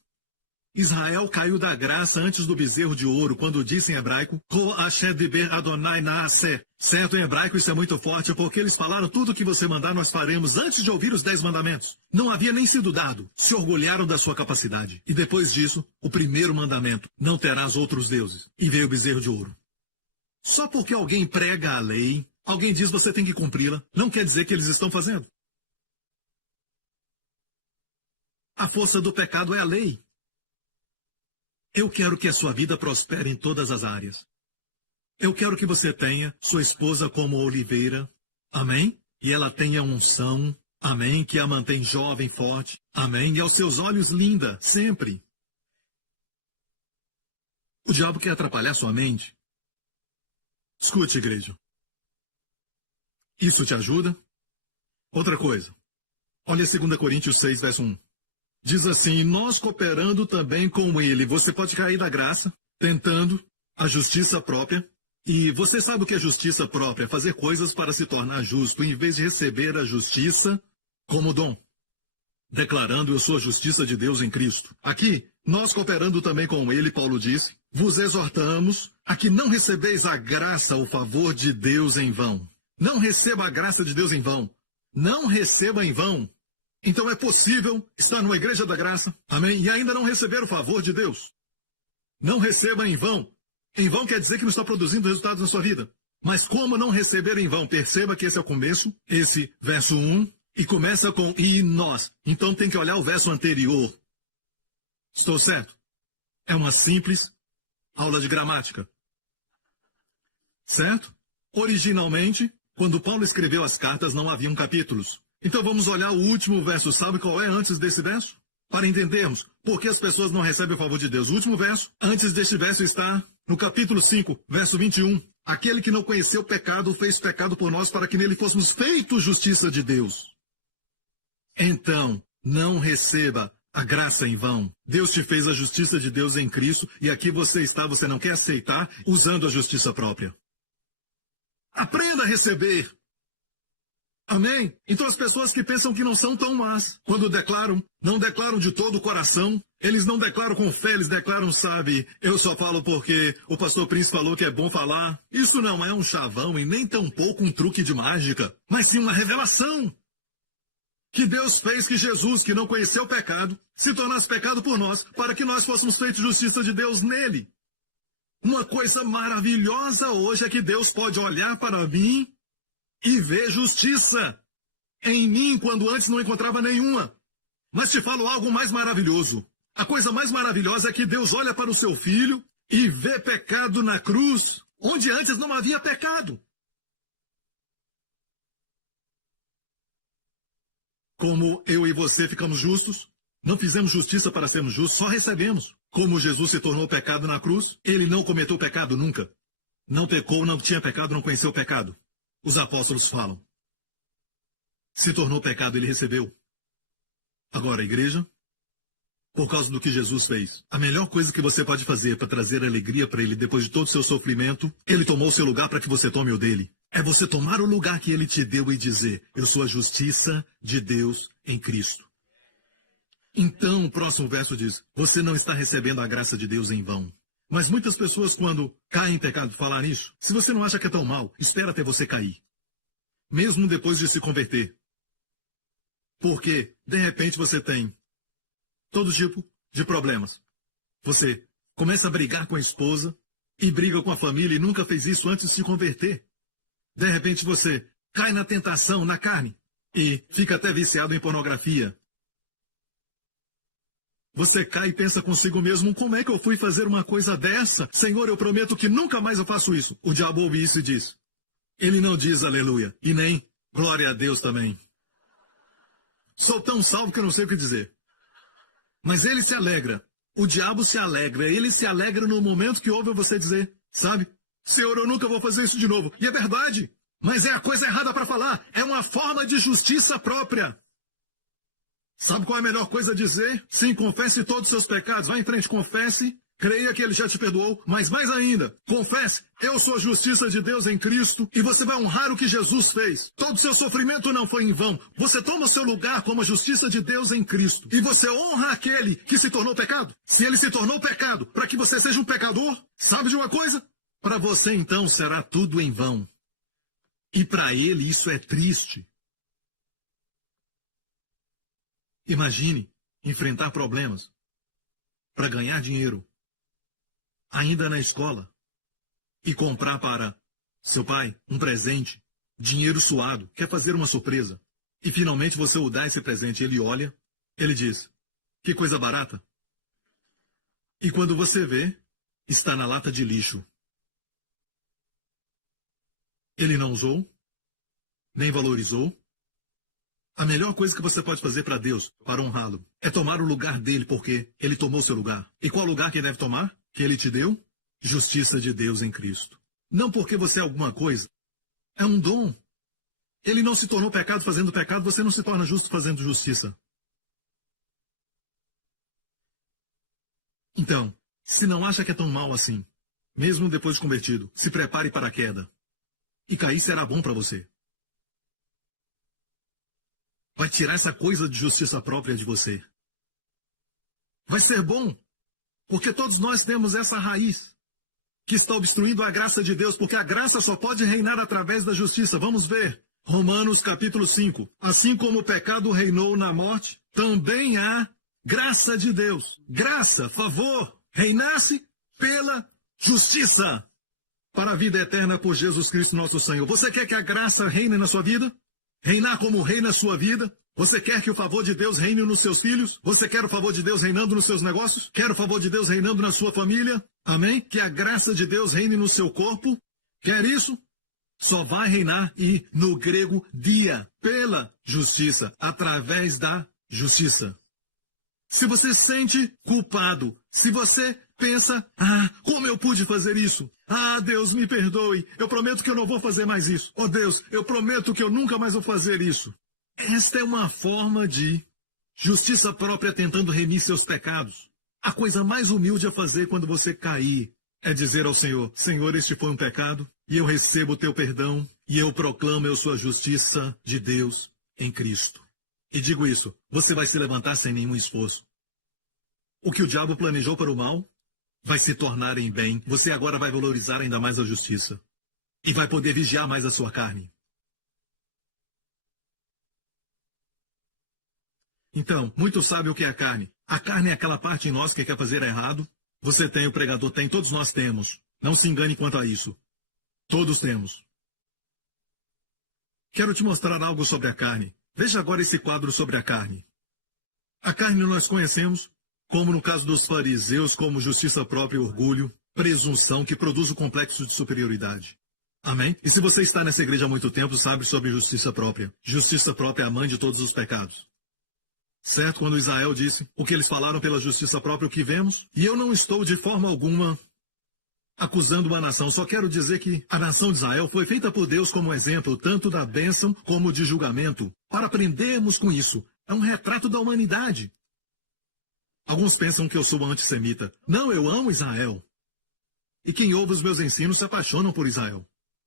Israel caiu da graça antes do bezerro de ouro, quando disse em hebraico, Ko Hashem diber Adonai naaseh. Certo, em hebraico isso é muito forte, porque eles falaram tudo o que você mandar nós faremos antes de ouvir os 10 mandamentos. Não havia nem sido dado. Se orgulharam da sua capacidade. E depois disso, o primeiro mandamento, não terás outros deuses. E veio o bezerro de ouro. Só porque alguém prega a lei, alguém diz você tem que cumpri-la, não quer dizer que eles estão fazendo. A força do pecado é a lei. Eu quero que a sua vida prospere em todas as áreas. Eu quero que você tenha sua esposa como oliveira, amém? E ela tenha unção, amém? Que a mantém jovem, forte, amém? E aos seus olhos linda, sempre. O diabo quer atrapalhar sua mente. Escute, igreja. Isso te ajuda? Outra coisa. Olha 2 Coríntios 6, verso 1. Diz assim, nós cooperando também com ele. Você pode cair da graça, tentando a justiça própria. E você sabe o que é justiça própria? Fazer coisas para se tornar justo, em vez de receber a justiça como dom. Declarando, eu sou a justiça de Deus em Cristo. Aqui, nós cooperando também com ele, Paulo disse, vos exortamos a que não recebeis a graça, o favor de Deus em vão. Não receba a graça de Deus em vão. Não receba em vão. Então é possível estar numa igreja da graça, amém? E ainda não receber o favor de Deus. Não receba em vão. Em vão quer dizer que não está produzindo resultados na sua vida. Mas como não receber em vão? Perceba que esse é o começo, esse verso 1, e começa com e nós. Então tem que olhar o verso anterior. Estou certo? É uma simples aula de gramática. Certo? Originalmente, Quando Paulo escreveu as cartas, não haviam capítulos. Então vamos olhar o último verso. Sabe qual é antes desse verso? Para entendermos por que as pessoas não recebem o favor de Deus. O último verso, antes deste verso, está no capítulo 5, verso 21. Aquele que não conheceu o pecado, fez pecado por nós para que nele fôssemos feitos justiça de Deus. Então, não receba a graça em vão. Deus te fez a justiça de Deus em Cristo e aqui você está, você não quer aceitar, usando a justiça própria. Aprenda a receber. Amém? Então as pessoas que pensam que não são tão más, quando declaram, não declaram de todo o coração, eles não declaram com fé, eles declaram, sabe, eu só falo porque o pastor Príncipe falou que é bom falar. Isso não é um chavão e nem tampouco um truque de mágica, mas sim uma revelação. Que Deus fez que Jesus, que não conheceu o pecado, se tornasse pecado por nós, para que nós fôssemos feitos justiça de Deus nele. Uma coisa maravilhosa hoje é que Deus pode olhar para mim e ver justiça em mim quando antes não encontrava nenhuma. Mas te falo algo mais maravilhoso. A coisa mais maravilhosa é que Deus olha para o seu filho e vê pecado na cruz, onde antes não havia pecado. Como eu e você ficamos justos, não fizemos justiça para sermos justos, só recebemos. Como Jesus se tornou pecado na cruz, ele não cometeu pecado nunca. Não pecou, não tinha pecado, não conheceu o pecado. Os apóstolos falam. Se tornou pecado, ele recebeu. Agora, a igreja, por causa do que Jesus fez, a melhor coisa que você pode fazer para trazer alegria para ele depois de todo o seu sofrimento, ele tomou o seu lugar para que você tome o dele. É você tomar o lugar que ele te deu e dizer, eu sou a justiça de Deus em Cristo. Então, o próximo verso diz, você não está recebendo a graça de Deus em vão. Mas muitas pessoas, quando caem em pecado, falam isso. Se você não acha que é tão mal, espera até você cair. Mesmo depois de se converter. Porque, de repente, você tem todo tipo de problemas. Você começa a brigar com a esposa e briga com a família e nunca fez isso antes de se converter. De repente, você cai na tentação, na carne, e fica até viciado em pornografia. Você cai e pensa consigo mesmo, como é que eu fui fazer uma coisa dessa? Senhor, eu prometo que nunca mais eu faço isso. O diabo ouve isso e diz. Ele não diz aleluia, e nem glória a Deus também. Sou tão salvo que eu não sei o que dizer. Mas ele se alegra. O diabo se alegra. Ele se alegra no momento que ouve você dizer, sabe? Senhor, eu nunca vou fazer isso de novo. E é verdade. Mas é a coisa errada para falar. É uma forma de justiça própria. Sabe qual é a melhor coisa a dizer? Sim, confesse todos os seus pecados. Vá em frente, confesse. Creia que ele já te perdoou. Mas mais ainda, confesse. Eu sou a justiça de Deus em Cristo. E você vai honrar o que Jesus fez. Todo o seu sofrimento não foi em vão. Você toma o seu lugar como a justiça de Deus em Cristo. E você honra aquele que se tornou pecado. Se ele se tornou pecado para que você seja um pecador, sabe de uma coisa? Para você então será tudo em vão. E para ele isso é triste. Imagine enfrentar problemas para ganhar dinheiro, ainda na escola, e comprar para seu pai um presente, dinheiro suado, quer fazer uma surpresa, e finalmente você o dá esse presente, ele olha, ele diz, que coisa barata. E quando você vê, está na lata de lixo. Ele não usou, nem valorizou. A melhor coisa que você pode fazer para Deus, para honrá-lo, é tomar o lugar dele, porque ele tomou seu lugar. E qual lugar que ele deve tomar? Que ele te deu? Justiça de Deus em Cristo. Não porque você é alguma coisa. É um dom. Ele não se tornou pecado fazendo pecado, você não se torna justo fazendo justiça. Então, se não acha que é tão mal assim, mesmo depois de convertido, se prepare para a queda. E cair será bom para você. Vai tirar essa coisa de justiça própria de você. Vai ser bom, porque todos nós temos essa raiz que está obstruindo a graça de Deus, porque a graça só pode reinar através da justiça. Vamos ver. Romanos capítulo 5. Assim como o pecado reinou na morte, também há graça de Deus. Graça, favor, reinasse pela justiça para a vida eterna por Jesus Cristo nosso Senhor. Você quer que a graça reine na sua vida? Reinar como rei na sua vida? Você quer que o favor de Deus reine nos seus filhos? Você quer o favor de Deus reinando nos seus negócios? Quer o favor de Deus reinando na sua família? Amém? Que a graça de Deus reine no seu corpo? Quer isso? só vai reinar e, no grego, dia, pela justiça, através da justiça. Se você se sente culpado, se você pensa, como eu pude fazer isso? Deus, me perdoe, eu prometo que eu não vou fazer mais isso. Oh Deus, eu prometo que eu nunca mais vou fazer isso. Esta é uma forma de justiça própria tentando remir seus pecados. A coisa mais humilde a fazer quando você cair é dizer ao Senhor, Senhor, este foi um pecado, e eu recebo o teu perdão, e eu proclamo a sua justiça de Deus em Cristo. E digo isso, você vai se levantar sem nenhum esforço. O que o diabo planejou para o mal vai se tornar em bem. Você agora vai valorizar ainda mais a justiça. E vai poder vigiar mais a sua carne. Então, muitos sabem o que é a carne. A carne é aquela parte em nós que quer fazer errado. Você tem, o pregador tem, todos nós temos. Não se engane quanto a isso. Todos temos. Quero te mostrar algo sobre a carne. Veja agora esse quadro sobre a carne. A carne nós conhecemos, como no caso dos fariseus, como justiça própria e orgulho, presunção que produz o complexo de superioridade. Amém? E se você está nessa igreja há muito tempo, sabe sobre justiça própria. Justiça própria é a mãe de todos os pecados. Certo? Quando Israel disse o que eles falaram pela justiça própria, o que vemos? E eu não estou de forma alguma acusando uma nação, só quero dizer que a nação de Israel foi feita por Deus como exemplo, tanto da bênção como de julgamento, para aprendermos com isso. É um retrato da humanidade. Alguns pensam que eu sou antissemita. Não, eu amo Israel. E quem ouve os meus ensinos se apaixonam por Israel.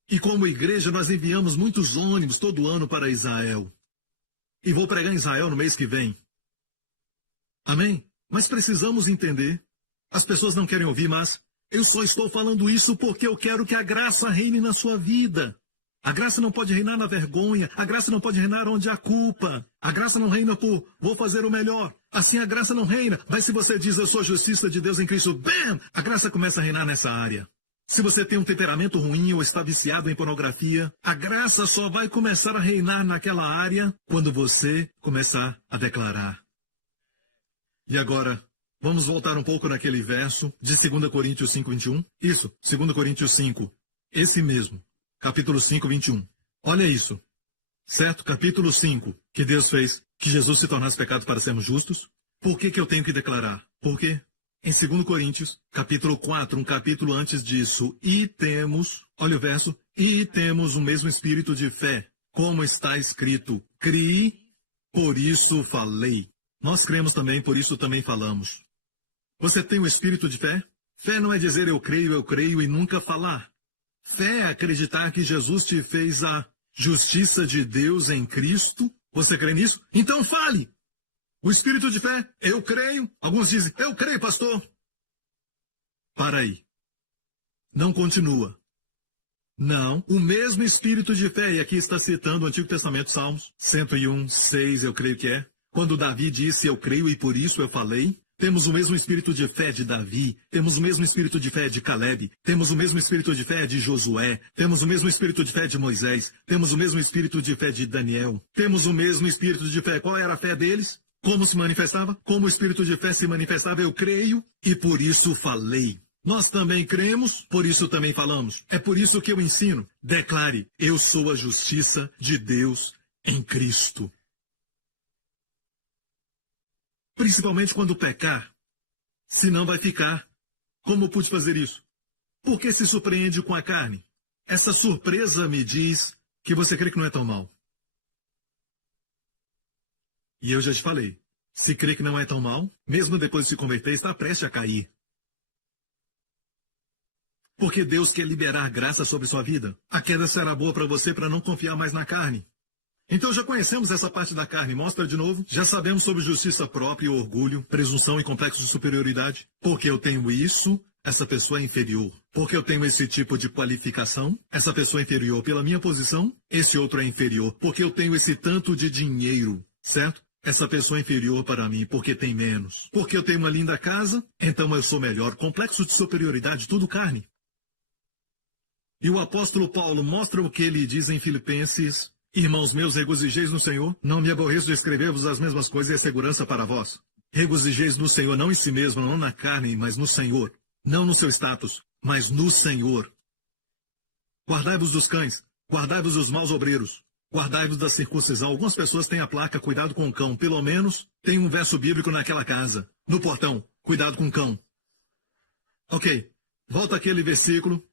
E como igreja, nós enviamos muitos ônibus todo ano para Israel. E vou pregar em Israel no mês que vem. Amém? Mas precisamos entender. As pessoas não querem ouvir, mas eu só estou falando isso porque eu quero que a graça reine na sua vida. A graça não pode reinar na vergonha. A graça não pode reinar onde há culpa. A graça não reina por vou fazer o melhor. Assim a graça não reina. Mas se você diz eu sou a justiça de Deus em Cristo, bam! A graça começa a reinar nessa área. Se você tem um temperamento ruim ou está viciado em pornografia, a graça só vai começar a reinar naquela área quando você começar a declarar. E agora, vamos voltar um pouco naquele verso de 2 Coríntios 5, 21. Isso, 2 Coríntios 5. Esse mesmo. Capítulo 5, 21. Olha isso. Certo? Capítulo 5. Que Deus fez que Jesus se tornasse pecado para sermos justos. Por que eu tenho que declarar? Por quê? Em 2 Coríntios, capítulo 4, um capítulo antes disso, e temos, olha o verso, e temos o mesmo espírito de fé, como está escrito, criei, por isso falei. Nós cremos também, por isso também falamos. Você tem o espírito de fé? Fé não é dizer eu creio e nunca falar. Fé é acreditar que Jesus te fez a justiça de Deus em Cristo. Você crê nisso? Então fale! O espírito de fé, eu creio. Alguns dizem, eu creio, pastor. Para aí. Não continua. Não, o mesmo espírito de fé, e aqui está citando o Antigo Testamento, Salmos 101, 6, eu creio que é. Quando Davi disse, eu creio e por isso eu falei. Temos o mesmo espírito de fé de Davi, temos o mesmo espírito de fé de Caleb, temos o mesmo espírito de fé de Josué, temos o mesmo espírito de fé de Moisés, temos o mesmo espírito de fé de Daniel, temos o mesmo espírito de fé. Qual era a fé deles? Como se manifestava? Como o espírito de fé se manifestava? Eu creio e por isso falei. Nós também cremos, por isso também falamos. É por isso que eu ensino. Declare, eu sou a justiça de Deus em Cristo. Principalmente quando pecar, senão vai ficar. Como pude fazer isso? Por que se surpreende com a carne? Essa surpresa me diz que você crê que não é tão mal. E eu já te falei, se crê que não é tão mal, mesmo depois de se converter, está prestes a cair. Porque Deus quer liberar graça sobre sua vida. A queda será boa para você para não confiar mais na carne. Então já conhecemos essa parte da carne. Mostra de novo. Já sabemos sobre justiça própria e orgulho, presunção e complexo de superioridade. Porque eu tenho isso, essa pessoa é inferior. Porque eu tenho esse tipo de qualificação, essa pessoa é inferior. Pela minha posição, esse outro é inferior. Porque eu tenho esse tanto de dinheiro, certo? Essa pessoa é inferior para mim porque tem menos. Porque eu tenho uma linda casa, então eu sou melhor. Complexo de superioridade, tudo carne. E o apóstolo Paulo mostra o que ele diz em Filipenses: irmãos meus, regozijeis no Senhor. Não me aborreço de escrever-vos as mesmas coisas e é segurança para vós. Regozijeis no Senhor, não em si mesmo, não na carne, mas no Senhor. Não no seu status, mas no Senhor. Guardai-vos dos cães. Guardai-vos dos maus obreiros. Guardai-vos da circuncisão. Algumas pessoas têm a placa, cuidado com o cão. Pelo menos tem um verso bíblico naquela casa. No portão, cuidado com o cão. Ok, volta aquele versículo.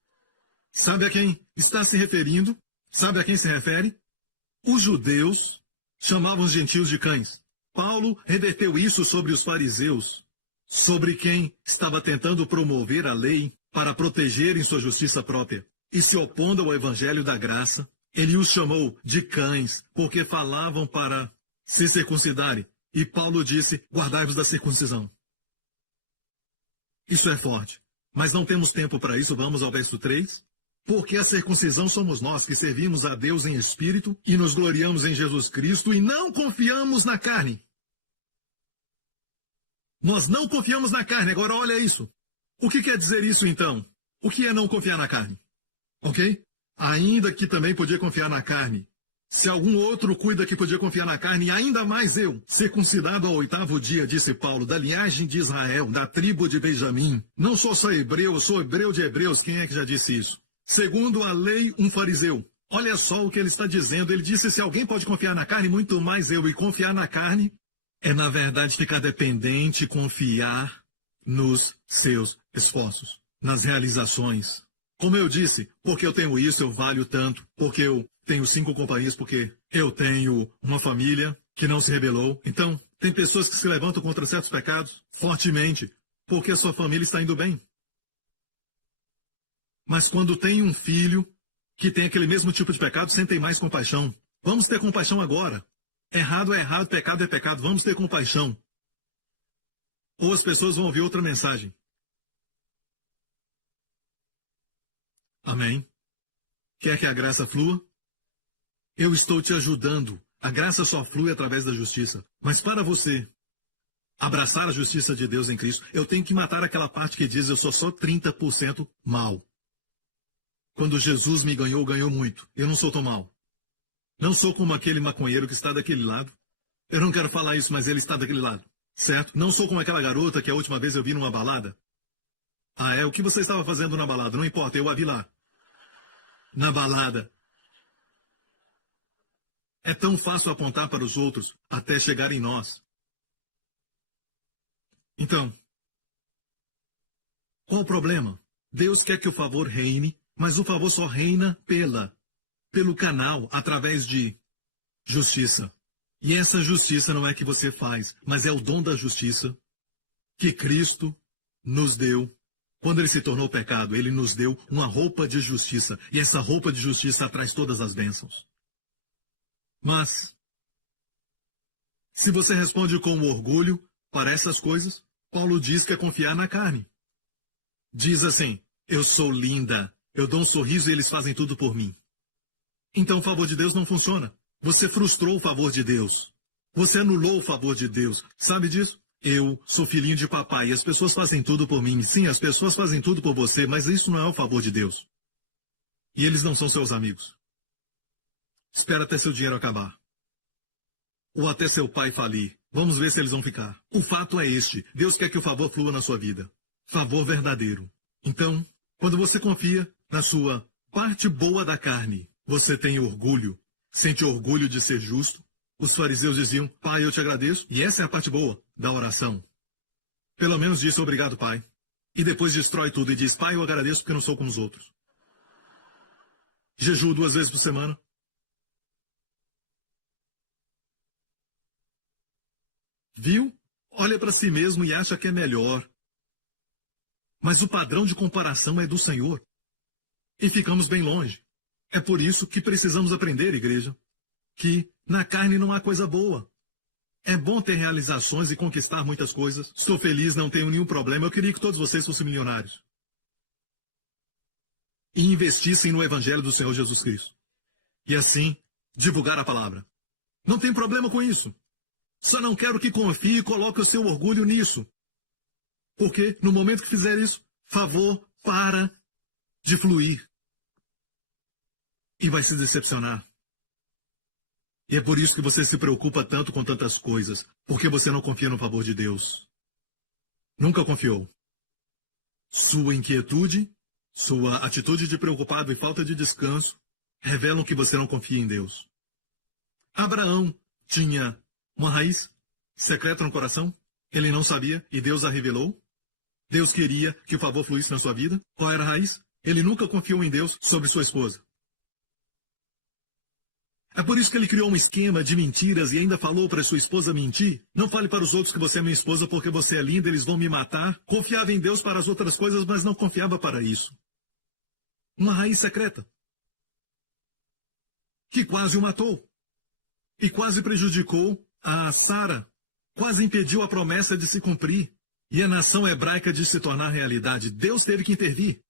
Sabe a quem está se referindo? Sabe a quem se refere? Os judeus chamavam os gentios de cães. Paulo reverteu isso sobre os fariseus, sobre quem estava tentando promover a lei para protegerem sua justiça própria e se opondo ao evangelho da graça. Ele os chamou de cães, porque falavam para se circuncidarem. E Paulo disse, guardai-vos da circuncisão. Isso é forte. Mas não temos tempo para isso, vamos ao verso 3. Porque a circuncisão somos nós que servimos a Deus em espírito e nos gloriamos em Jesus Cristo e não confiamos na carne. Nós não confiamos na carne. Agora olha isso. O que quer dizer isso então? O que é não confiar na carne? Ok? Ainda que também podia confiar na carne. Se algum outro cuida que podia confiar na carne, ainda mais eu, circuncidado ao 8º dia, disse Paulo, da linhagem de Israel, da tribo de Benjamim. Não sou só hebreu, eu sou hebreu de hebreus. Quem é que já disse isso? Segundo a lei, um fariseu. Olha só o que ele está dizendo. Ele disse, se alguém pode confiar na carne, muito mais eu. E confiar na carne é, na verdade, ficar dependente, confiar nos seus esforços, nas realizações. Como eu disse, porque eu tenho isso, eu valho tanto. Porque eu tenho 5 companhias, porque eu tenho uma família que não se rebelou. Então, tem pessoas que se levantam contra certos pecados fortemente, porque a sua família está indo bem. Mas quando tem um filho que tem aquele mesmo tipo de pecado, sentem mais compaixão. Vamos ter compaixão agora. Errado é errado, pecado é pecado. Vamos ter compaixão. Ou as pessoas vão ouvir outra mensagem. Amém? Quer que a graça flua? Eu estou te ajudando. A graça só flui através da justiça. Mas para você abraçar a justiça de Deus em Cristo, eu tenho que matar aquela parte que diz eu sou só 30% mal. Quando Jesus me ganhou, ganhou muito. Eu não sou tão mal. Não sou como aquele maconheiro que está daquele lado. Eu não quero falar isso, mas ele está daquele lado. Certo? Não sou como aquela garota que a última vez eu vi numa balada. Ah, é? O que você estava fazendo na balada? Não importa, eu a vi lá. Na balada. É tão fácil apontar para os outros até chegar em nós. Então, qual o problema? Deus quer que o favor reine, mas o favor só reina pelo canal, através de justiça. E essa justiça não é que você faz, mas é o dom da justiça que Cristo nos deu. Quando ele se tornou pecado, ele nos deu uma roupa de justiça. E essa roupa de justiça traz todas as bênçãos. Mas, se você responde com orgulho para essas coisas, Paulo diz que é confiar na carne. Diz assim, eu sou linda, eu dou um sorriso e eles fazem tudo por mim. Então o favor de Deus não funciona. Você frustrou o favor de Deus. Você anulou o favor de Deus. Sabe disso? Eu sou filhinho de papai e as pessoas fazem tudo por mim. Sim, as pessoas fazem tudo por você, mas isso não é o favor de Deus. E eles não são seus amigos. Espera até seu dinheiro acabar. Ou até seu pai falir. Vamos ver se eles vão ficar. O fato é este. Deus quer que o favor flua na sua vida. Favor verdadeiro. Então, quando você confia na sua parte boa da carne, você tem orgulho, sente orgulho de ser justo. Os fariseus diziam, Pai, eu te agradeço. E essa é a parte boa da oração. Pelo menos disse obrigado, Pai. E depois destrói tudo e diz, Pai, eu agradeço porque eu não sou como os outros. Jejuo 2 vezes por semana. Viu? Olha para si mesmo e acha que é melhor. Mas o padrão de comparação é do Senhor. E ficamos bem longe. É por isso que precisamos aprender, igreja, que na carne não há coisa boa. É bom ter realizações e conquistar muitas coisas. Estou feliz, não tenho nenhum problema. Eu queria que todos vocês fossem milionários. E investissem no Evangelho do Senhor Jesus Cristo. E assim, divulgar a palavra. Não tem problema com isso. Só não quero que confie e coloque o seu orgulho nisso. Porque, no momento que fizer isso, favor para de fluir. E vai se decepcionar. E é por isso que você se preocupa tanto com tantas coisas. Porque você não confia no favor de Deus. Nunca confiou. Sua inquietude, sua atitude de preocupado e falta de descanso revelam que você não confia em Deus. Abraão tinha uma raiz secreta no coração? Ele não sabia e Deus a revelou? Deus queria que o favor fluísse na sua vida? Qual era a raiz? Ele nunca confiou em Deus sobre sua esposa. É por isso que ele criou um esquema de mentiras e ainda falou para sua esposa mentir. Não fale para os outros que você é minha esposa porque você é linda, eles vão me matar. Confiava em Deus para as outras coisas, mas não confiava para isso. Uma raiz secreta. Que quase o matou. E quase prejudicou a Sara. Quase impediu a promessa de se cumprir. E a nação hebraica de se tornar realidade. Deus teve que intervir.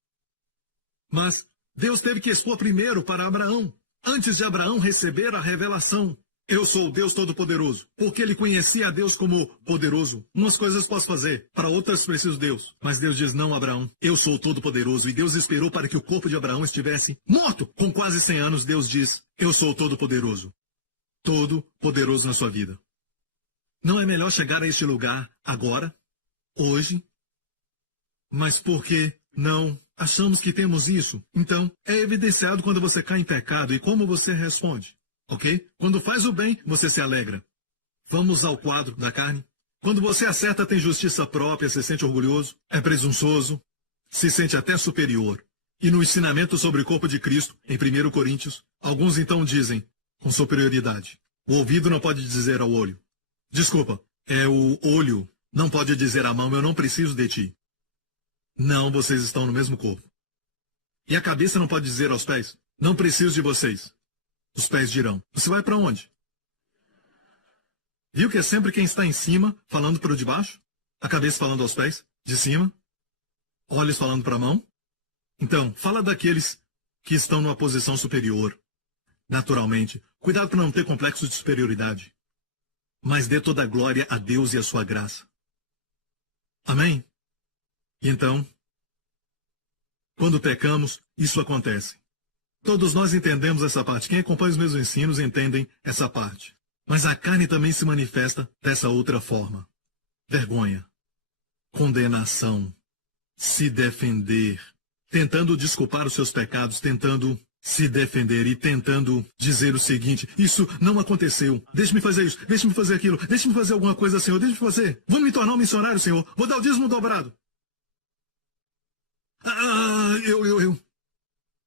Mas Deus teve que expor primeiro para Abraão. Antes de Abraão receber a revelação, eu sou o Deus Todo-Poderoso, porque ele conhecia a Deus como poderoso. Umas coisas posso fazer, para outras preciso Deus. Mas Deus diz, não, Abraão, eu sou o Todo-Poderoso. E Deus esperou para que o corpo de Abraão estivesse morto. Com quase 100 anos, Deus diz, eu sou o Todo-Poderoso. Todo-Poderoso na sua vida. Não é melhor chegar a este lugar agora, hoje? Mas por que não achamos que temos isso? Então, é evidenciado quando você cai em pecado e como você responde, ok? Quando faz o bem, você se alegra. Vamos ao quadro da carne. Quando você acerta, tem justiça própria, se sente orgulhoso, é presunçoso, se sente até superior. E no ensinamento sobre o corpo de Cristo, em 1 Coríntios, alguns então dizem, com superioridade, o ouvido não pode dizer ao olho. Desculpa, é o olho, não pode dizer à mão, eu não preciso de ti. Não, vocês estão no mesmo corpo. E a cabeça não pode dizer aos pés, não preciso de vocês. Os pés dirão, você vai para onde? Viu que é sempre quem está em cima falando para o de baixo? A cabeça falando aos pés, de cima? Olhos falando para a mão? Então, fala daqueles que estão numa posição superior. Naturalmente, cuidado para não ter complexo de superioridade. Mas dê toda a glória a Deus e a sua graça. Amém? Então, quando pecamos, isso acontece. Todos nós entendemos essa parte. Quem acompanha os meus ensinos entendem essa parte. Mas a carne também se manifesta dessa outra forma. Vergonha, condenação, se defender, tentando desculpar os seus pecados, tentando se defender e tentando dizer o seguinte, isso não aconteceu, deixe-me fazer isso, deixe-me fazer aquilo, deixe-me fazer alguma coisa, Senhor, deixe-me fazer. Vou me tornar um missionário, Senhor, vou dar o dízimo dobrado.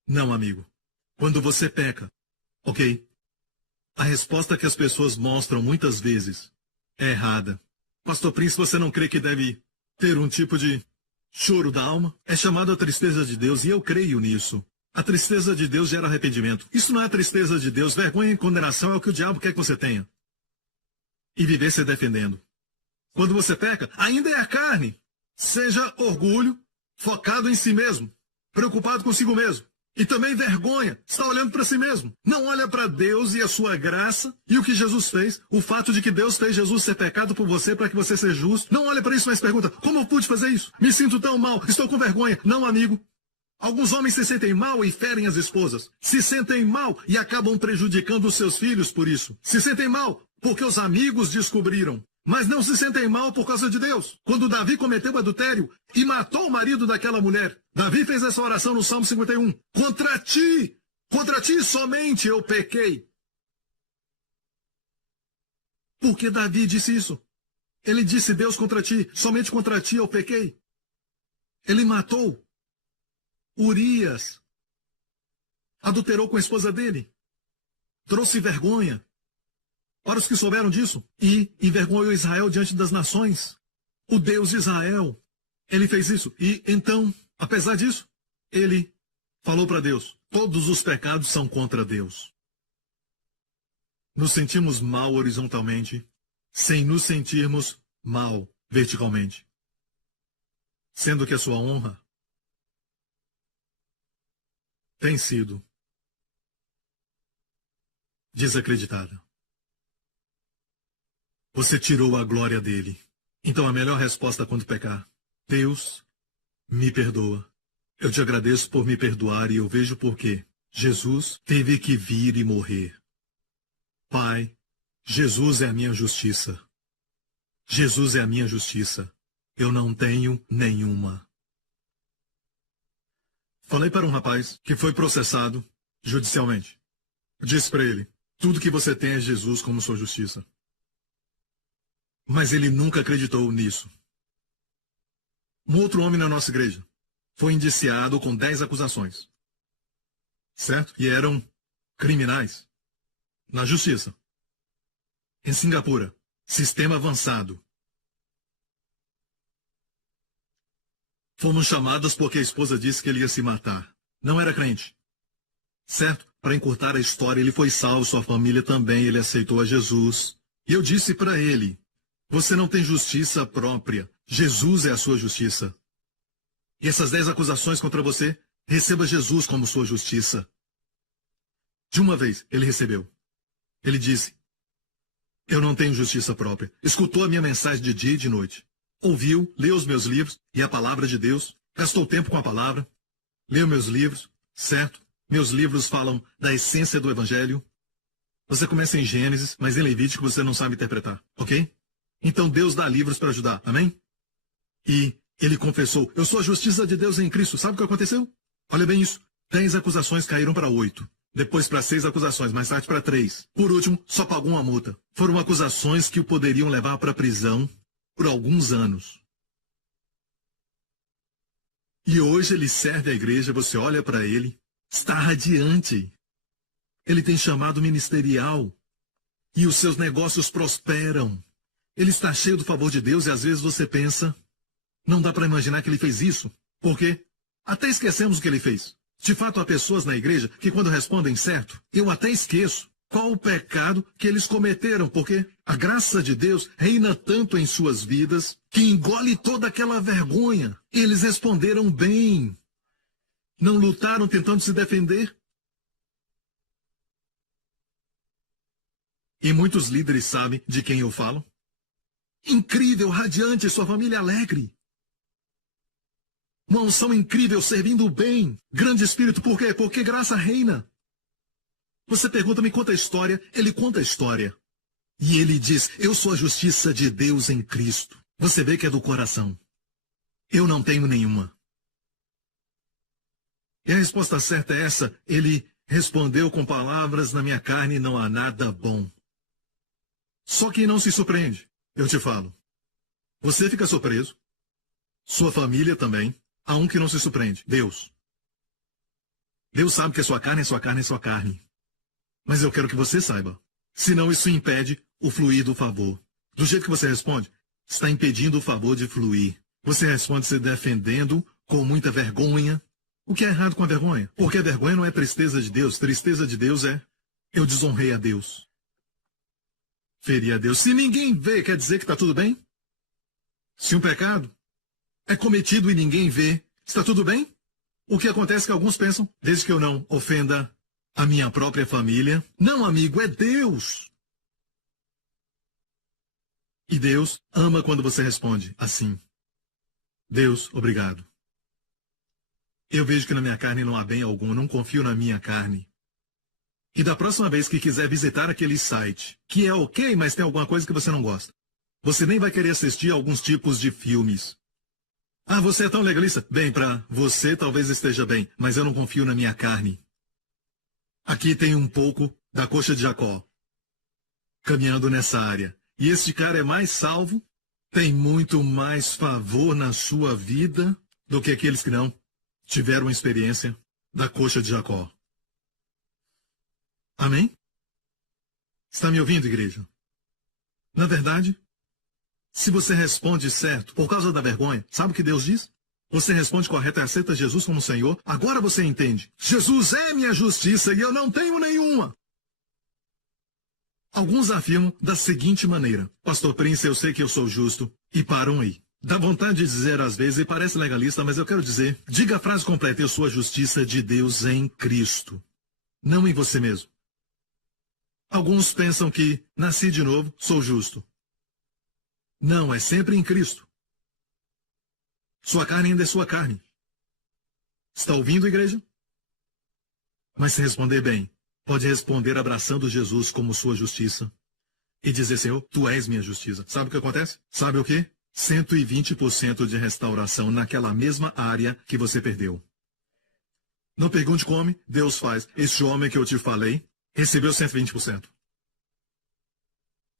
Não, amigo. Quando você peca, ok? A resposta que as pessoas mostram muitas vezes é errada. Pastor Prince, você não crê que deve ter um tipo de choro da alma? É chamado a tristeza de Deus e eu creio nisso. A tristeza de Deus gera arrependimento. Isso não é a tristeza de Deus. Vergonha e condenação é o que o diabo quer que você tenha. E viver se defendendo. Quando você peca, ainda é a carne. Seja orgulho, focado em si mesmo, preocupado consigo mesmo. E também vergonha, está olhando para si mesmo. Não olha para Deus e a sua graça e o que Jesus fez. O fato de que Deus fez Jesus ser pecado por você para que você seja justo. Não olha para isso, mas pergunta, como eu pude fazer isso? Me sinto tão mal, estou com vergonha. Não, amigo. Alguns homens se sentem mal e ferem as esposas. Se sentem mal e acabam prejudicando os seus filhos por isso. Se sentem mal porque os amigos descobriram. Mas não se sentem mal por causa de Deus. Quando Davi cometeu adultério e matou o marido daquela mulher, Davi fez essa oração no Salmo 51. Contra ti somente eu pequei. Por que Davi disse isso? Ele disse, Deus, contra ti, somente contra ti eu pequei. Ele matou Urias. Adulterou com a esposa dele. Trouxe vergonha para os que souberam disso, e envergonhou Israel diante das nações. O Deus de Israel, ele fez isso. E então, apesar disso, ele falou para Deus, todos os pecados são contra Deus. Nos sentimos mal horizontalmente, sem nos sentirmos mal verticalmente. Sendo que a sua honra tem sido desacreditada. Você tirou a glória dele. Então a melhor resposta quando pecar. Deus, me perdoa. Eu te agradeço por me perdoar e eu vejo por quê. Jesus teve que vir e morrer. Pai, Jesus é a minha justiça. Jesus é a minha justiça. Eu não tenho nenhuma. Falei para um rapaz que foi processado judicialmente. Disse para ele: tudo que você tem é Jesus como sua justiça. Mas ele nunca acreditou nisso. Um outro homem na nossa igreja foi indiciado com 10 acusações. Certo? E eram criminais. Na justiça. Em Singapura. Sistema avançado. Fomos chamados porque a esposa disse que ele ia se matar. Não era crente. Certo? Para encurtar a história, ele foi salvo, sua família também, ele aceitou a Jesus. E eu disse para ele: você não tem justiça própria. Jesus é a sua justiça. E essas 10 acusações contra você, receba Jesus como sua justiça. De uma vez, ele recebeu. Ele disse: eu não tenho justiça própria. Escutou a minha mensagem de dia e de noite. Ouviu, leu os meus livros e a palavra de Deus. Gastou tempo com a palavra. Leu meus livros, certo? Meus livros falam da essência do Evangelho. Você começa em Gênesis, mas em Levítico você não sabe interpretar, ok? Então Deus dá livros para ajudar, amém? E ele confessou: eu sou a justiça de Deus em Cristo. Sabe o que aconteceu? Olha bem isso. 10 acusações caíram para 8. Depois para 6 acusações, mais tarde para 3. Por último, só pagou uma multa. Foram acusações que o poderiam levar para a prisão por alguns anos. E hoje ele serve a igreja, você olha para ele, está radiante. Ele tem chamado ministerial. E os seus negócios prosperam. Ele está cheio do favor de Deus e às vezes você pensa: não dá para imaginar que ele fez isso. Por quê? Até esquecemos o que ele fez. De fato, há pessoas na igreja que quando respondem certo, eu até esqueço qual o pecado que eles cometeram, porque a graça de Deus reina tanto em suas vidas que engole toda aquela vergonha. Eles responderam bem. Não lutaram tentando se defender. E muitos líderes sabem de quem eu falo. Incrível, radiante, sua família alegre. Uma unção incrível, servindo bem. Grande espírito, por quê? Porque graça reina. Você pergunta, me conta a história, ele conta a história. E ele diz: eu sou a justiça de Deus em Cristo. Você vê que é do coração. Eu não tenho nenhuma. E a resposta certa é essa. Ele respondeu com palavras: na minha carne não há nada bom. Só que não se surpreende. Eu te falo. Você fica surpreso. Sua família também. Há um que não se surpreende: Deus. Deus sabe que a sua carne é sua carne, é sua carne. Mas eu quero que você saiba. Senão isso impede o fluir do favor. Do jeito que você responde, está impedindo o favor de fluir. Você responde se defendendo com muita vergonha. O que é errado com a vergonha? Porque a vergonha não é tristeza de Deus. Tristeza de Deus é: eu desonrei a Deus. Feri a Deus. Se ninguém vê, quer dizer que está tudo bem? Se um pecado é cometido e ninguém vê, está tudo bem? O que acontece é que alguns pensam: desde que eu não ofenda a minha própria família. Não, amigo, é Deus. E Deus ama quando você responde assim: Deus, obrigado. Eu vejo que na minha carne não há bem algum, eu não confio na minha carne. E da próxima vez que quiser visitar aquele site, que é ok, mas tem alguma coisa que você não gosta, você nem vai querer assistir a alguns tipos de filmes. Ah, você é tão legalista? Bem, para você talvez esteja bem, mas eu não confio na minha carne. Aqui tem um pouco da coxa de Jacó, caminhando nessa área. E este cara é mais salvo, tem muito mais favor na sua vida do que aqueles que não tiveram a experiência da coxa de Jacó. Amém? Está me ouvindo, igreja? Na verdade, se você responde certo por causa da vergonha, sabe o que Deus diz? Você responde correto e aceita Jesus como Senhor. Agora você entende. Jesus é minha justiça e eu não tenho nenhuma. Alguns afirmam da seguinte maneira: Pastor Prince, eu sei que eu sou justo. E param aí. Dá vontade de dizer às vezes, e parece legalista, mas eu quero dizer: diga a frase completa: eu sou a justiça de Deus em Cristo. Não em você mesmo. Alguns pensam que nasci de novo, sou justo. Não, é sempre em Cristo. Sua carne ainda é sua carne. Está ouvindo, igreja? Mas se responder bem, pode responder abraçando Jesus como sua justiça e dizer: Senhor, tu és minha justiça. Sabe o que acontece? Sabe o quê? 120% de restauração naquela mesma área que você perdeu. Não pergunte como, Deus faz. Este homem que eu te falei, recebeu 120%.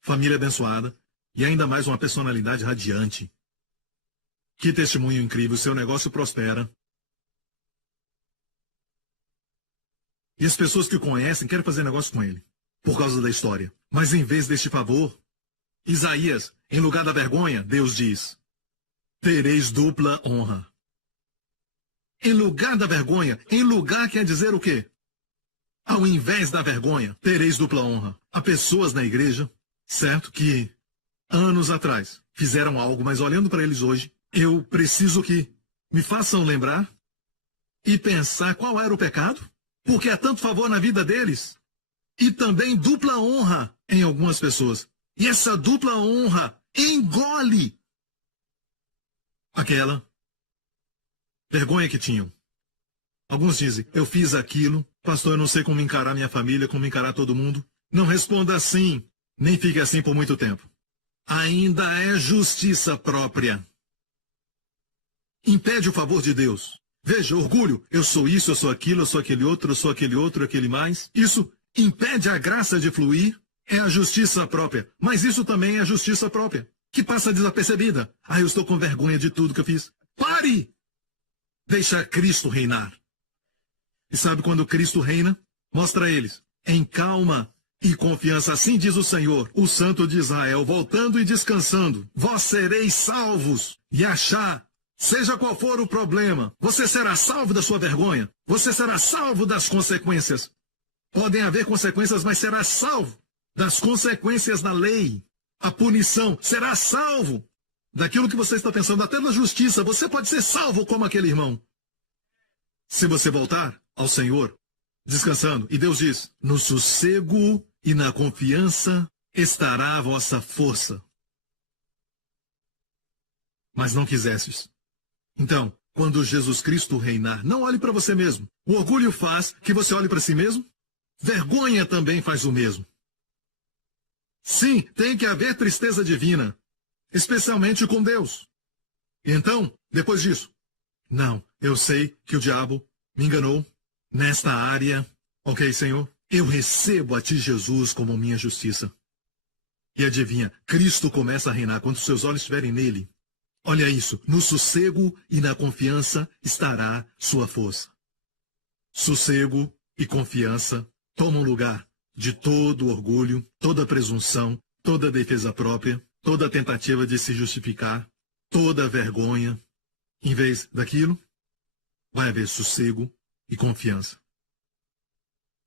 Família abençoada e ainda mais uma personalidade radiante. Que testemunho incrível, seu negócio prospera. E as pessoas que o conhecem querem fazer negócio com ele, por causa da história. Mas em vez deste favor, Isaías, em lugar da vergonha, Deus diz: tereis dupla honra. Em lugar da vergonha, em lugar quer dizer o quê? Ao invés da vergonha, tereis dupla honra. Há pessoas na igreja, certo, que anos atrás fizeram algo, mas olhando para eles hoje, eu preciso que me façam lembrar e pensar qual era o pecado, porque há tanto favor na vida deles, e também dupla honra em algumas pessoas. E essa dupla honra engole aquela vergonha que tinham. Alguns dizem: eu fiz aquilo, pastor, eu não sei como encarar minha família, como encarar todo mundo. Não responda assim, nem fique assim por muito tempo. Ainda é justiça própria. Impede o favor de Deus. Veja, orgulho, eu sou isso, eu sou aquilo, eu sou aquele outro, aquele mais. Isso impede a graça de fluir, é a justiça própria. Mas isso também é a justiça própria, que passa desapercebida. Ah, eu estou com vergonha de tudo que eu fiz. Pare! Deixa Cristo reinar. E sabe quando Cristo reina? Mostra a eles, em calma e confiança. Assim diz o Senhor, o Santo de Israel, voltando e descansando. Vós sereis salvos. E achar, seja qual for o problema, você será salvo da sua vergonha. Você será salvo das consequências. Podem haver consequências, mas será salvo das consequências da lei. A punição, será salvo daquilo que você está pensando, até da justiça. Você pode ser salvo como aquele irmão. Se você voltar ao Senhor, descansando, e Deus diz: no sossego e na confiança estará a vossa força. Mas não quisestes. Então, quando Jesus Cristo reinar, não olhe para você mesmo. O orgulho faz que você olhe para si mesmo. Vergonha também faz o mesmo. Sim, tem que haver tristeza divina, especialmente com Deus. Então, depois disso, não, eu sei que o diabo me enganou nesta área. Ok, Senhor, eu recebo a ti, Jesus, como minha justiça. E adivinha, Cristo começa a reinar quando seus olhos estiverem nele. Olha isso, no sossego e na confiança estará sua força. Sossego e confiança tomam lugar de todo orgulho, toda presunção, toda defesa própria, toda tentativa de se justificar, toda vergonha. Em vez daquilo, vai haver sossego e confiança.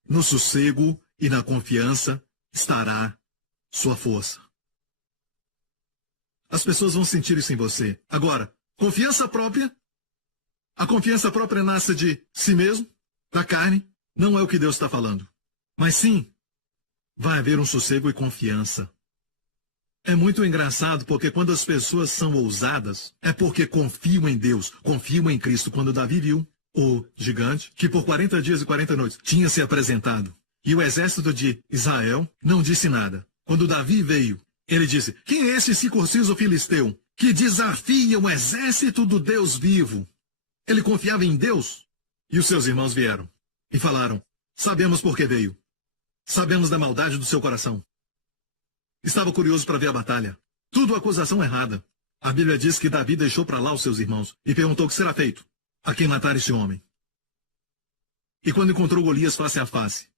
No sossego e na confiança estará sua força. As pessoas vão sentir isso em você. Agora, confiança própria. A confiança própria nasce de si mesmo, da carne. Não é o que Deus está falando. Mas sim, vai haver um sossego e confiança. É muito engraçado porque quando as pessoas são ousadas, é porque confiam em Deus, confiam em Cristo. Quando Davi viu o gigante, que por 40 dias e 40 noites tinha se apresentado, e o exército de Israel não disse nada. Quando Davi veio, ele disse: quem é esse circunciso filisteu que desafia o exército do Deus vivo? Ele confiava em Deus. E os seus irmãos vieram e falaram: sabemos por que veio. Sabemos da maldade do seu coração. Estava curioso para ver a batalha. Tudo acusação errada. A Bíblia diz que Davi deixou para lá os seus irmãos e perguntou o que será feito a quem matar este homem. E quando encontrou Golias face a face,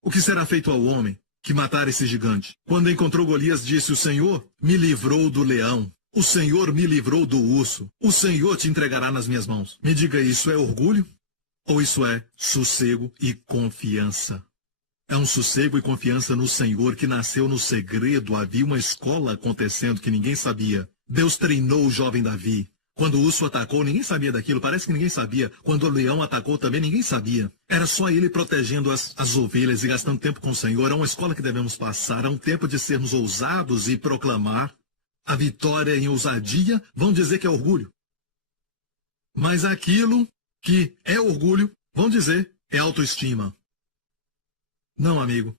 o que será feito ao homem que matar esse gigante? Quando encontrou Golias, disse: o Senhor me livrou do leão. O Senhor me livrou do urso. O Senhor te entregará nas minhas mãos. Me diga, isso é orgulho? Ou isso é sossego e confiança? É um sossego e confiança no Senhor que nasceu no segredo. Havia uma escola acontecendo que ninguém sabia. Deus treinou o jovem Davi. Quando o urso atacou, ninguém sabia daquilo. Parece que ninguém sabia. Quando o leão atacou também, ninguém sabia. Era só ele protegendo as ovelhas e gastando tempo com o Senhor. É uma escola que devemos passar. É um tempo de sermos ousados e proclamar a vitória em ousadia. Vão dizer que é orgulho. Mas aquilo que é orgulho, vão dizer, é autoestima. Não, amigo.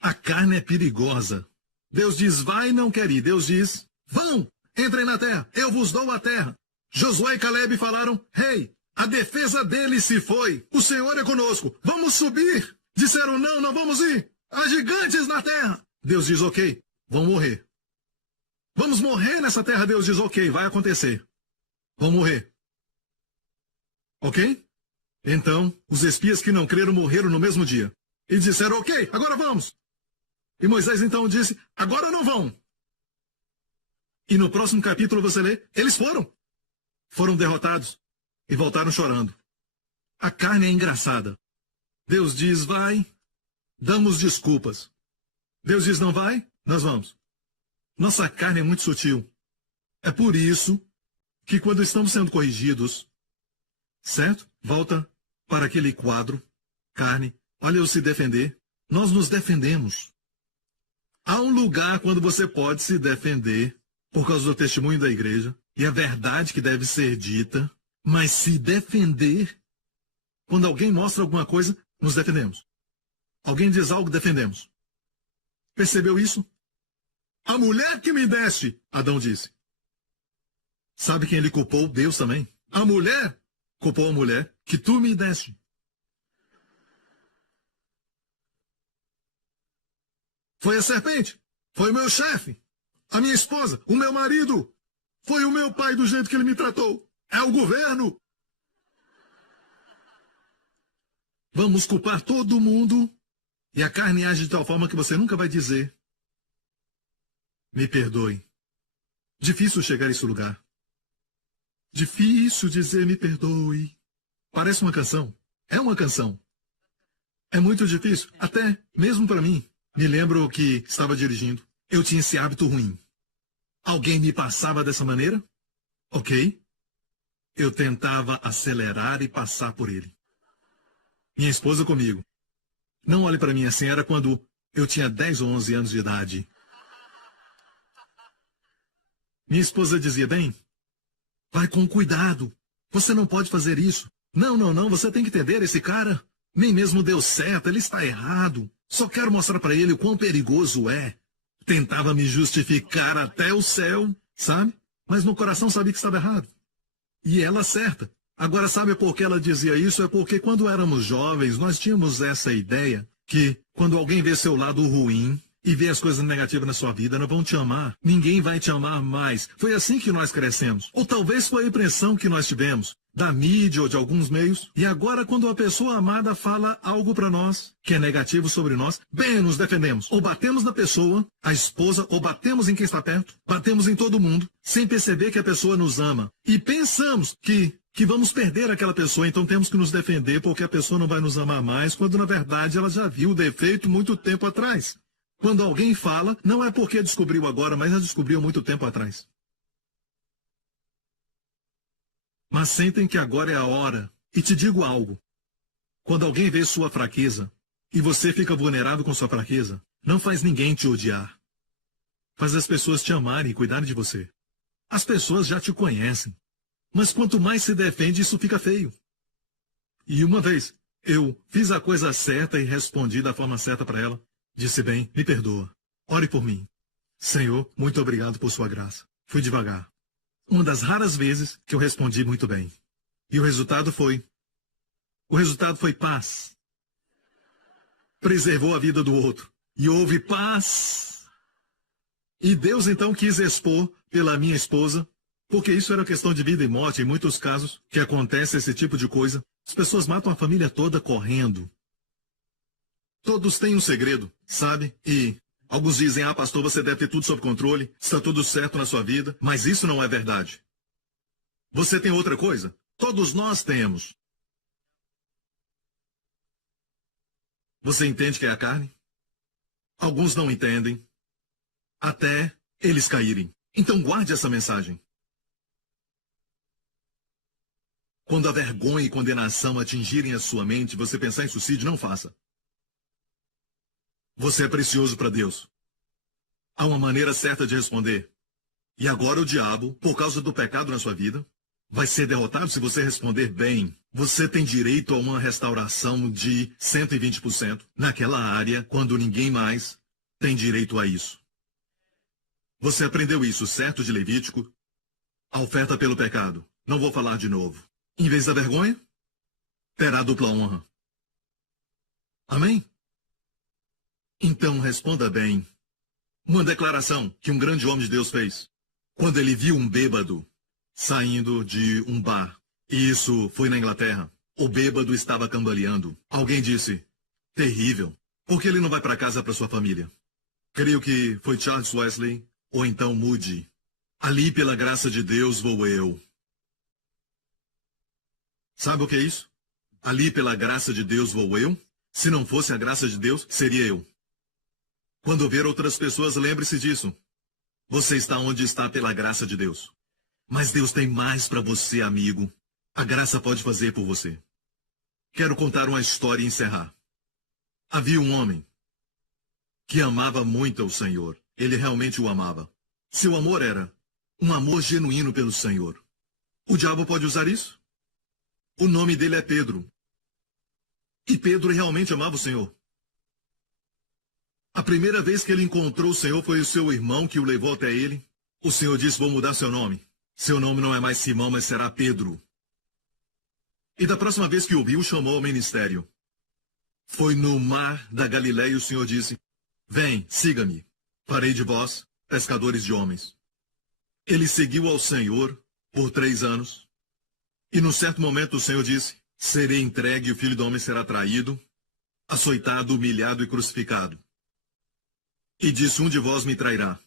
A carne é perigosa. Deus diz: vai e não quer ir. Deus diz: vão, entrem na terra, eu vos dou a terra. Josué e Caleb falaram: rei, A defesa deles se foi. O Senhor é conosco. Vamos subir. Disseram, não, não vamos ir. Há gigantes na terra. Deus diz, ok, vão morrer. Vamos morrer nessa terra. Deus diz, ok, vai acontecer. Vão morrer. Ok? Então, os espias que não creram morreram no mesmo dia. E disseram, ok, agora vamos. E Moisés então disse, agora não vão. E no próximo capítulo você lê, eles foram. Foram derrotados e voltaram chorando. A carne é engraçada. Deus diz, vai, damos desculpas. Deus diz, não vai, nós vamos. Nossa carne é muito sutil. É por isso que quando estamos sendo corrigidos, certo? Volta para aquele quadro, carne, olha eu se defender. Nós nos defendemos. Há um lugar quando você pode se defender por causa do testemunho da igreja e a verdade que deve ser dita, mas se defender, quando alguém mostra alguma coisa, nos defendemos. Alguém diz algo, defendemos. Percebeu isso? A mulher que me deste, Adão disse. Sabe quem ele culpou? Deus também. A mulher culpou a mulher que tu me deste. Foi a serpente. Foi o meu chefe. A minha esposa. O meu marido. Foi o meu pai do jeito que ele me tratou. É o governo. Vamos culpar todo mundo. E a carne age de tal forma que você nunca vai dizer. Me perdoe. Difícil chegar a esse lugar. Difícil dizer me perdoe. Parece uma canção. É uma canção. É muito difícil. Até mesmo para mim. Me lembro que estava dirigindo. Eu tinha esse hábito ruim. Alguém me passava dessa maneira? Ok. Eu tentava acelerar e passar por ele. Minha esposa comigo. Não olhe para mim assim, era quando eu tinha 10 ou 11 anos de idade. Minha esposa dizia, bem, vai com cuidado. Você não pode fazer isso. Não, não, não, você tem que entender, esse cara nem mesmo deu certo, ele está errado. Só quero mostrar para ele o quão perigoso é. Tentava me justificar até o céu, sabe? Mas no coração sabia que estava errado. E ela certa. Agora, sabe por que ela dizia isso? É porque quando éramos jovens, nós tínhamos essa ideia que quando alguém vê seu lado ruim e vê as coisas negativas na sua vida, não vão te amar. Ninguém vai te amar mais. Foi assim que nós crescemos. Ou talvez foi a impressão que nós tivemos da mídia ou de alguns meios. E agora, quando a pessoa amada fala algo para nós que é negativo sobre nós, bem, nos defendemos. Ou batemos na pessoa, a esposa, ou batemos em quem está perto, batemos em todo mundo, sem perceber que a pessoa nos ama. E pensamos que vamos perder aquela pessoa, então temos que nos defender porque a pessoa não vai nos amar mais, quando na verdade ela já viu o defeito muito tempo atrás. Quando alguém fala, não é porque descobriu agora, mas já descobriu muito tempo atrás. Mas sentem que agora é a hora. E te digo algo. Quando alguém vê sua fraqueza, e você fica vulnerável com sua fraqueza, não faz ninguém te odiar. Faz as pessoas te amarem e cuidarem de você. As pessoas já te conhecem. Mas quanto mais se defende, isso fica feio. E uma vez, eu fiz a coisa certa e respondi da forma certa para ela. Disse bem, me perdoa. Ore por mim. Senhor, muito obrigado por sua graça. Fui devagar. Uma das raras vezes que eu respondi muito bem. E o resultado foi paz. Preservou a vida do outro. E houve paz. E Deus então quis expor pela minha esposa, porque isso era questão de vida e morte, em muitos casos, que acontece esse tipo de coisa. As pessoas matam a família toda correndo. Todos têm um segredo, sabe? E alguns dizem, pastor, você deve ter tudo sob controle, está tudo certo na sua vida, mas isso não é verdade. Você tem outra coisa? Todos nós temos. Você entende que é a carne? Alguns não entendem, até eles caírem. Então guarde essa mensagem. Quando a vergonha e condenação atingirem a sua mente, você pensar em suicídio, não faça. Você é precioso para Deus. Há uma maneira certa de responder. E agora o diabo, por causa do pecado na sua vida, vai ser derrotado se você responder bem. Você tem direito a uma restauração de 120% naquela área, quando ninguém mais tem direito a isso. Você aprendeu isso, certo, de Levítico? A oferta pelo pecado. Não vou falar de novo. Em vez da vergonha, terá dupla honra. Amém? Então responda bem. Uma declaração que um grande homem de Deus fez quando ele viu um bêbado saindo de um bar. E isso foi na Inglaterra. O bêbado estava cambaleando. Alguém disse, terrível. Por que ele não vai para casa para sua família? Creio que foi Charles Wesley ou então Moody. Ali pela graça de Deus vou eu. Sabe o que é isso? Ali pela graça de Deus vou eu? Se não fosse a graça de Deus, seria eu. Quando ver outras pessoas, lembre-se disso. Você está onde está pela graça de Deus. Mas Deus tem mais para você, amigo. A graça pode fazer por você. Quero contar uma história e encerrar. Havia um homem que amava muito ao Senhor. Ele realmente o amava. Seu amor era um amor genuíno pelo Senhor. O diabo pode usar isso? O nome dele é Pedro. E Pedro realmente amava o Senhor. A primeira vez que ele encontrou o Senhor foi o seu irmão que o levou até ele. O Senhor disse, vou mudar seu nome. Seu nome não é mais Simão, mas será Pedro. E da próxima vez que o viu, chamou ao ministério. Foi no mar da Galileia e o Senhor disse, vem, siga-me. Farei de vós pescadores de homens. Ele seguiu ao Senhor por 3 anos. E num certo momento o Senhor disse, serei entregue e o Filho do Homem será traído, açoitado, humilhado e crucificado. E disse, um de vós me trairá.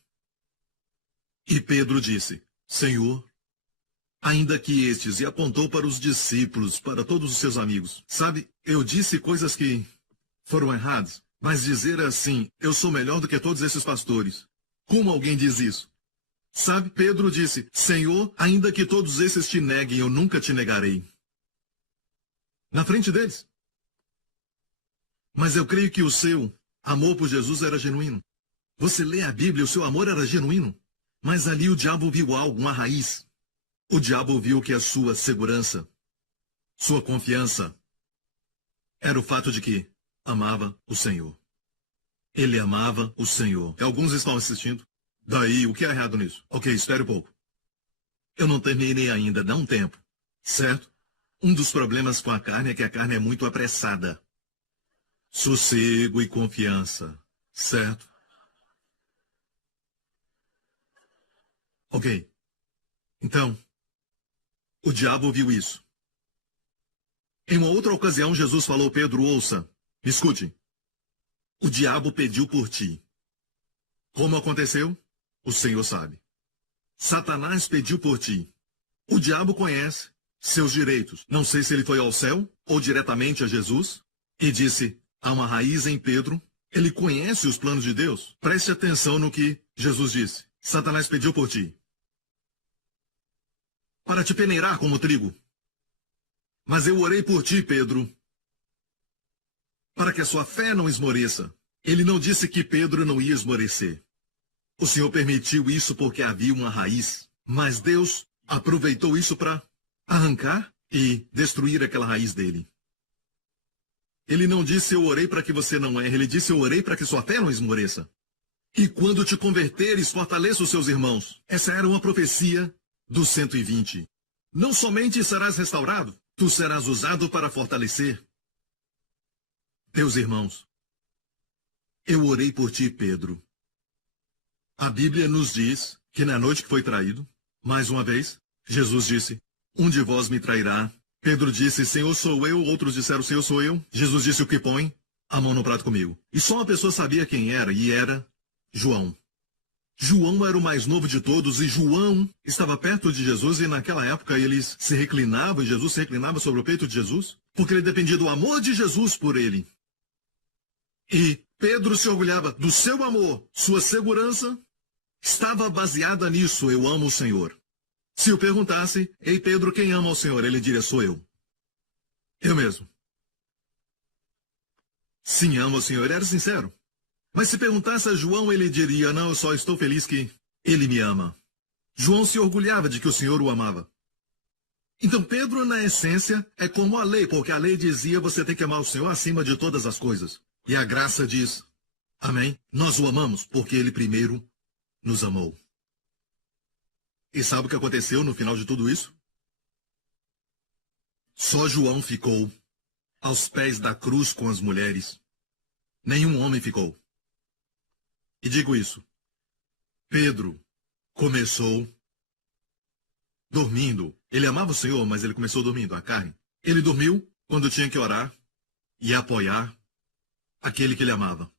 E Pedro disse, Senhor, ainda que estes, e apontou para os discípulos, para todos os seus amigos. Sabe, eu disse coisas que foram erradas, mas dizer assim, eu sou melhor do que todos esses pastores. Como alguém diz isso? Sabe, Pedro disse, Senhor, ainda que todos esses te neguem, eu nunca te negarei. Na frente deles. Mas eu creio que o seu amor por Jesus era genuíno. Você lê a Bíblia, o seu amor era genuíno. Mas ali o diabo viu algo, uma raiz. O diabo viu que a sua segurança, sua confiança, era o fato de que amava o Senhor. Ele amava o Senhor. E alguns estão assistindo. Daí, o que é errado nisso? Ok, espere um pouco. Eu não terminei ainda, dá um tempo. Certo? Um dos problemas com a carne é que a carne é muito apressada. Sossego e confiança. Certo? Ok. Então, o diabo viu isso. Em uma outra ocasião, Jesus falou, Pedro, ouça, me escute. O diabo pediu por ti. Como aconteceu? O Senhor sabe. Satanás pediu por ti. O diabo conhece seus direitos. Não sei se ele foi ao céu ou diretamente a Jesus e disse, há uma raiz em Pedro. Ele conhece os planos de Deus. Preste atenção no que Jesus disse. Satanás pediu por ti. Para te peneirar como trigo. Mas eu orei por ti, Pedro, para que a sua fé não esmoreça. Ele não disse que Pedro não ia esmorecer. O Senhor permitiu isso porque havia uma raiz. Mas Deus aproveitou isso para arrancar e destruir aquela raiz dele. Ele não disse, eu orei para que você não erre. Ele disse, eu orei para que sua fé não esmoreça. E quando te converteres, fortaleça os seus irmãos. Essa era uma profecia do 120. Não somente serás restaurado, tu serás usado para fortalecer teus irmãos. Eu orei por ti, Pedro. A Bíblia nos diz que na noite que foi traído, mais uma vez, Jesus disse, um de vós me trairá. Pedro disse, Senhor, sou eu. Outros disseram, Senhor, sou eu. Jesus disse, o que põe a mão no prato comigo. E só uma pessoa sabia quem era, e era João. João era o mais novo de todos, e João estava perto de Jesus, e naquela época eles se reclinavam, e Jesus se reclinava sobre o peito de Jesus, porque ele dependia do amor de Jesus por ele. E Pedro se orgulhava do seu amor, sua segurança estava baseada nisso, eu amo o Senhor. Se eu perguntasse, ei Pedro, quem ama o Senhor? Ele diria, sou eu. Eu mesmo. Sim, amo o Senhor, ele era sincero. Mas se perguntasse a João, ele diria, não, eu só estou feliz que ele me ama. João se orgulhava de que o Senhor o amava. Então Pedro, na essência, é como a lei, porque a lei dizia, você tem que amar o Senhor acima de todas as coisas. E a graça diz, amém? Nós o amamos porque ele primeiro nos amou. E sabe o que aconteceu no final de tudo isso? Só João ficou aos pés da cruz com as mulheres. Nenhum homem ficou. E digo isso. Pedro começou dormindo. Ele amava o Senhor, mas ele começou dormindo, a carne. Ele dormiu quando tinha que orar e apoiar aquele que ele amava.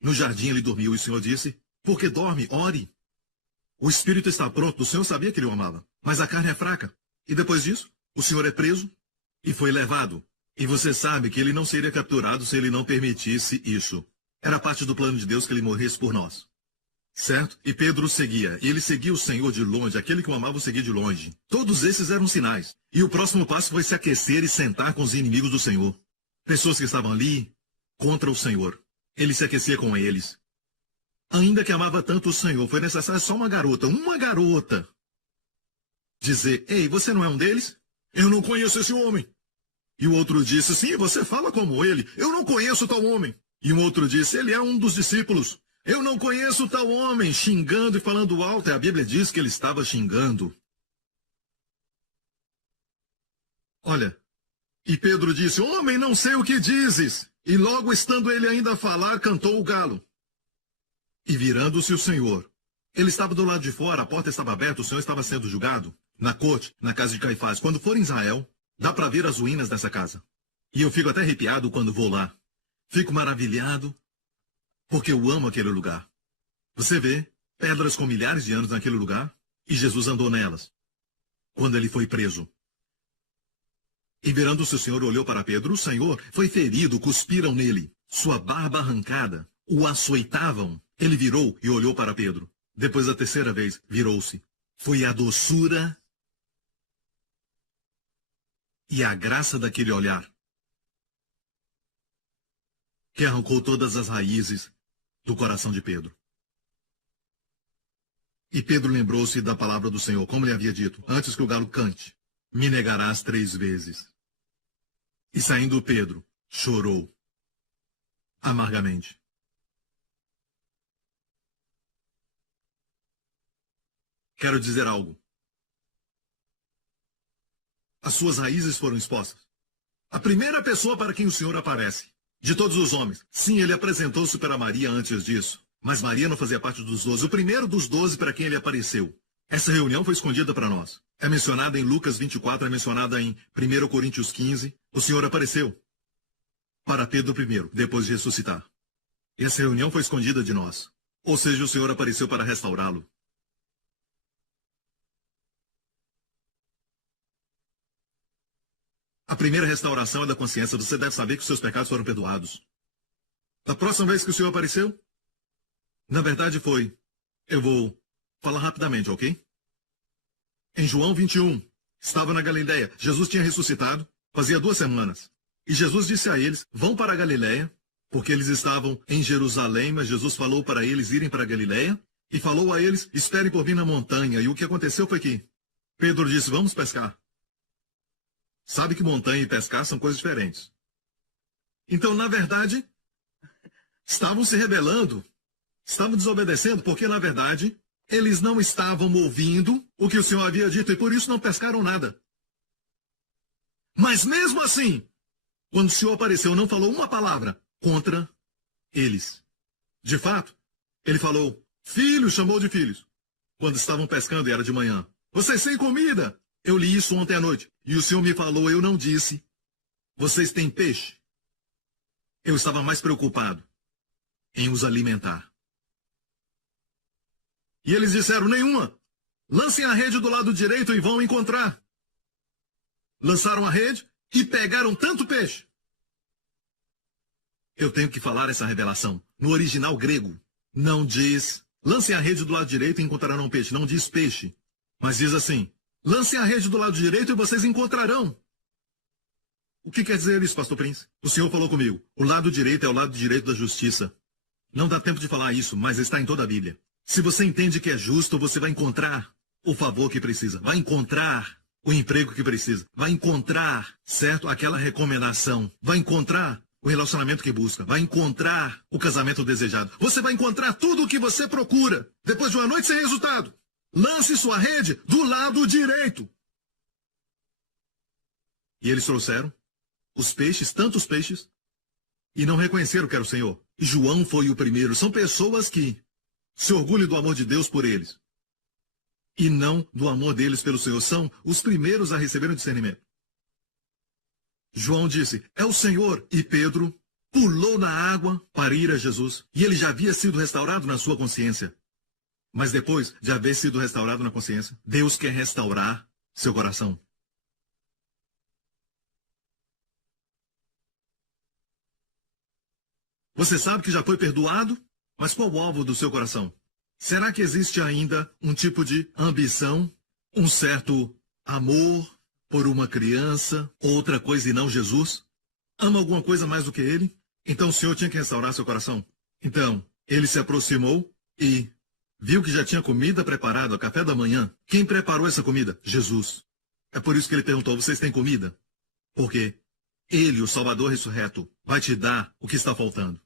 No jardim ele dormiu e o Senhor disse, porque dorme, ore. O espírito está pronto, o Senhor sabia que ele o amava, mas a carne é fraca. E depois disso, o Senhor é preso e foi levado. E você sabe que ele não seria capturado se ele não permitisse isso. Era parte do plano de Deus que ele morresse por nós. Certo? E Pedro seguia. E ele seguia o Senhor de longe. Aquele que o amava o seguia de longe. Todos esses eram sinais. E o próximo passo foi se aquecer e sentar com os inimigos do Senhor. Pessoas que estavam ali contra o Senhor. Ele se aquecia com eles. Ainda que amava tanto o Senhor, foi necessário só uma garota, dizer, ei, você não é um deles? Eu não conheço esse homem. E o outro disse, sim, você fala como ele. Eu não conheço tal homem. E um outro disse, ele é um dos discípulos. Eu não conheço tal homem, xingando e falando alto. E a Bíblia diz que ele estava xingando. Olha, e Pedro disse, homem, não sei o que dizes. E logo estando ele ainda a falar, cantou o galo. E virando-se o Senhor. Ele estava do lado de fora, a porta estava aberta, o Senhor estava sendo julgado. Na corte, na casa de Caifás. Quando for em Israel, dá para ver as ruínas dessa casa. E eu fico até arrepiado quando vou lá. Fico maravilhado, porque eu amo aquele lugar. Você vê pedras com milhares de anos naquele lugar, e Jesus andou nelas, quando ele foi preso. E virando-se o Senhor, olhou para Pedro. O Senhor foi ferido, cuspiram nele. Sua barba arrancada, o açoitavam. Ele virou e olhou para Pedro. Depois, a terceira vez, virou-se. Foi a doçura e a graça daquele olhar que arrancou todas as raízes do coração de Pedro. E Pedro lembrou-se da palavra do Senhor, como ele havia dito, antes que o galo cante, me negarás 3 vezes. E saindo Pedro, chorou amargamente. Quero dizer algo. As suas raízes foram expostas. A primeira pessoa para quem o Senhor aparece, de todos os homens. Sim, ele apresentou-se para Maria antes disso, mas Maria não fazia parte dos 12. O primeiro dos 12 para quem ele apareceu. Essa reunião foi escondida para nós. É mencionada em Lucas 24, é mencionada em 1 Coríntios 15. O Senhor apareceu para Pedro primeiro, depois de ressuscitar. Essa reunião foi escondida de nós. Ou seja, o Senhor apareceu para restaurá-lo. A primeira restauração é da consciência. Você deve saber que os seus pecados foram perdoados. Da próxima vez que o Senhor apareceu, na verdade foi... Eu vou falar rapidamente, ok? Em João 21, estava na Galileia. Jesus tinha ressuscitado, fazia 2 semanas. E Jesus disse a eles, vão para a Galileia, porque eles estavam em Jerusalém, mas Jesus falou para eles irem para a Galileia, e falou a eles, esperem por mim na montanha. E o que aconteceu foi que Pedro disse, vamos pescar. Sabe que montanha e pescar são coisas diferentes. Então, na verdade, estavam se rebelando, estavam desobedecendo, porque, na verdade, eles não estavam ouvindo o que o Senhor havia dito, e por isso não pescaram nada. Mas mesmo assim, quando o Senhor apareceu, não falou uma palavra contra eles. De fato, ele falou, filhos, chamou de filhos, quando estavam pescando e era de manhã. Vocês têm comida? Eu li isso ontem à noite. E o Senhor me falou, eu não disse, vocês têm peixe? Eu estava mais preocupado em os alimentar. E eles disseram, nenhuma. Lancem a rede do lado direito e vão encontrar. Lançaram a rede e pegaram tanto peixe. Eu tenho que falar essa revelação. No original grego, não diz, lancem a rede do lado direito e encontrarão peixe. Não diz peixe, mas diz assim, lancem a rede do lado direito e vocês encontrarão. O que quer dizer isso, pastor Prince? O Senhor falou comigo. O lado direito é o lado direito da justiça. Não dá tempo de falar isso, mas está em toda a Bíblia. Se você entende que é justo, você vai encontrar o favor que precisa. Vai encontrar o emprego que precisa. Vai encontrar, certo, aquela recomendação. Vai encontrar o relacionamento que busca. Vai encontrar o casamento desejado. Você vai encontrar tudo o que você procura. Depois de uma noite sem resultado. Lance sua rede do lado direito. E eles trouxeram os peixes, tantos peixes, e não reconheceram que era o Senhor. João foi o primeiro. São pessoas que se orgulham do amor de Deus por eles e não do amor deles pelo Senhor. São os primeiros a receber o discernimento. João disse, é o Senhor. E Pedro pulou na água para ir a Jesus. E ele já havia sido restaurado na sua consciência. Mas depois de haver sido restaurado na consciência, Deus quer restaurar seu coração. Você sabe que já foi perdoado, mas qual o alvo do seu coração? Será que existe ainda um tipo de ambição, um certo amor por uma criança, outra coisa e não Jesus? Ama alguma coisa mais do que ele? Então o Senhor tinha que restaurar seu coração. Então, ele se aproximou e viu que já tinha comida preparada, café da manhã. Quem preparou essa comida? Jesus. É por isso que ele perguntou, vocês têm comida? Porque ele, o Salvador ressurreto, vai te dar o que está faltando.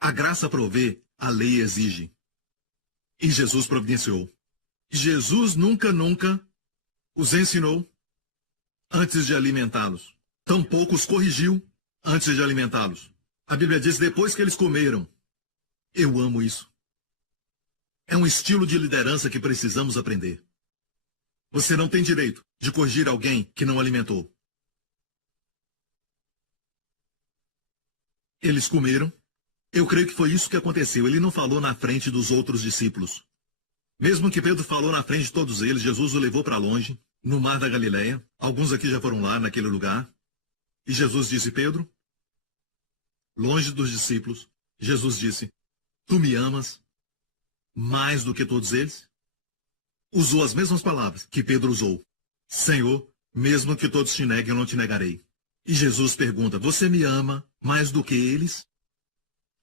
A graça provê, a lei exige. E Jesus providenciou. Jesus nunca os ensinou antes de alimentá-los. Tampouco os corrigiu antes de alimentá-los. A Bíblia diz, depois que eles comeram. Eu amo isso. É um estilo de liderança que precisamos aprender. Você não tem direito de corrigir alguém que não alimentou. Eles comeram. Eu creio que foi isso que aconteceu. Ele não falou na frente dos outros discípulos. Mesmo que Pedro falou na frente de todos eles, Jesus o levou para longe, no mar da Galileia. Alguns aqui já foram lá, naquele lugar. E Jesus disse, Pedro, longe dos discípulos, Jesus disse, tu me amas mais do que todos eles? Usou as mesmas palavras que Pedro usou. Senhor, mesmo que todos te neguem, eu não te negarei. E Jesus pergunta, você me ama mais do que eles?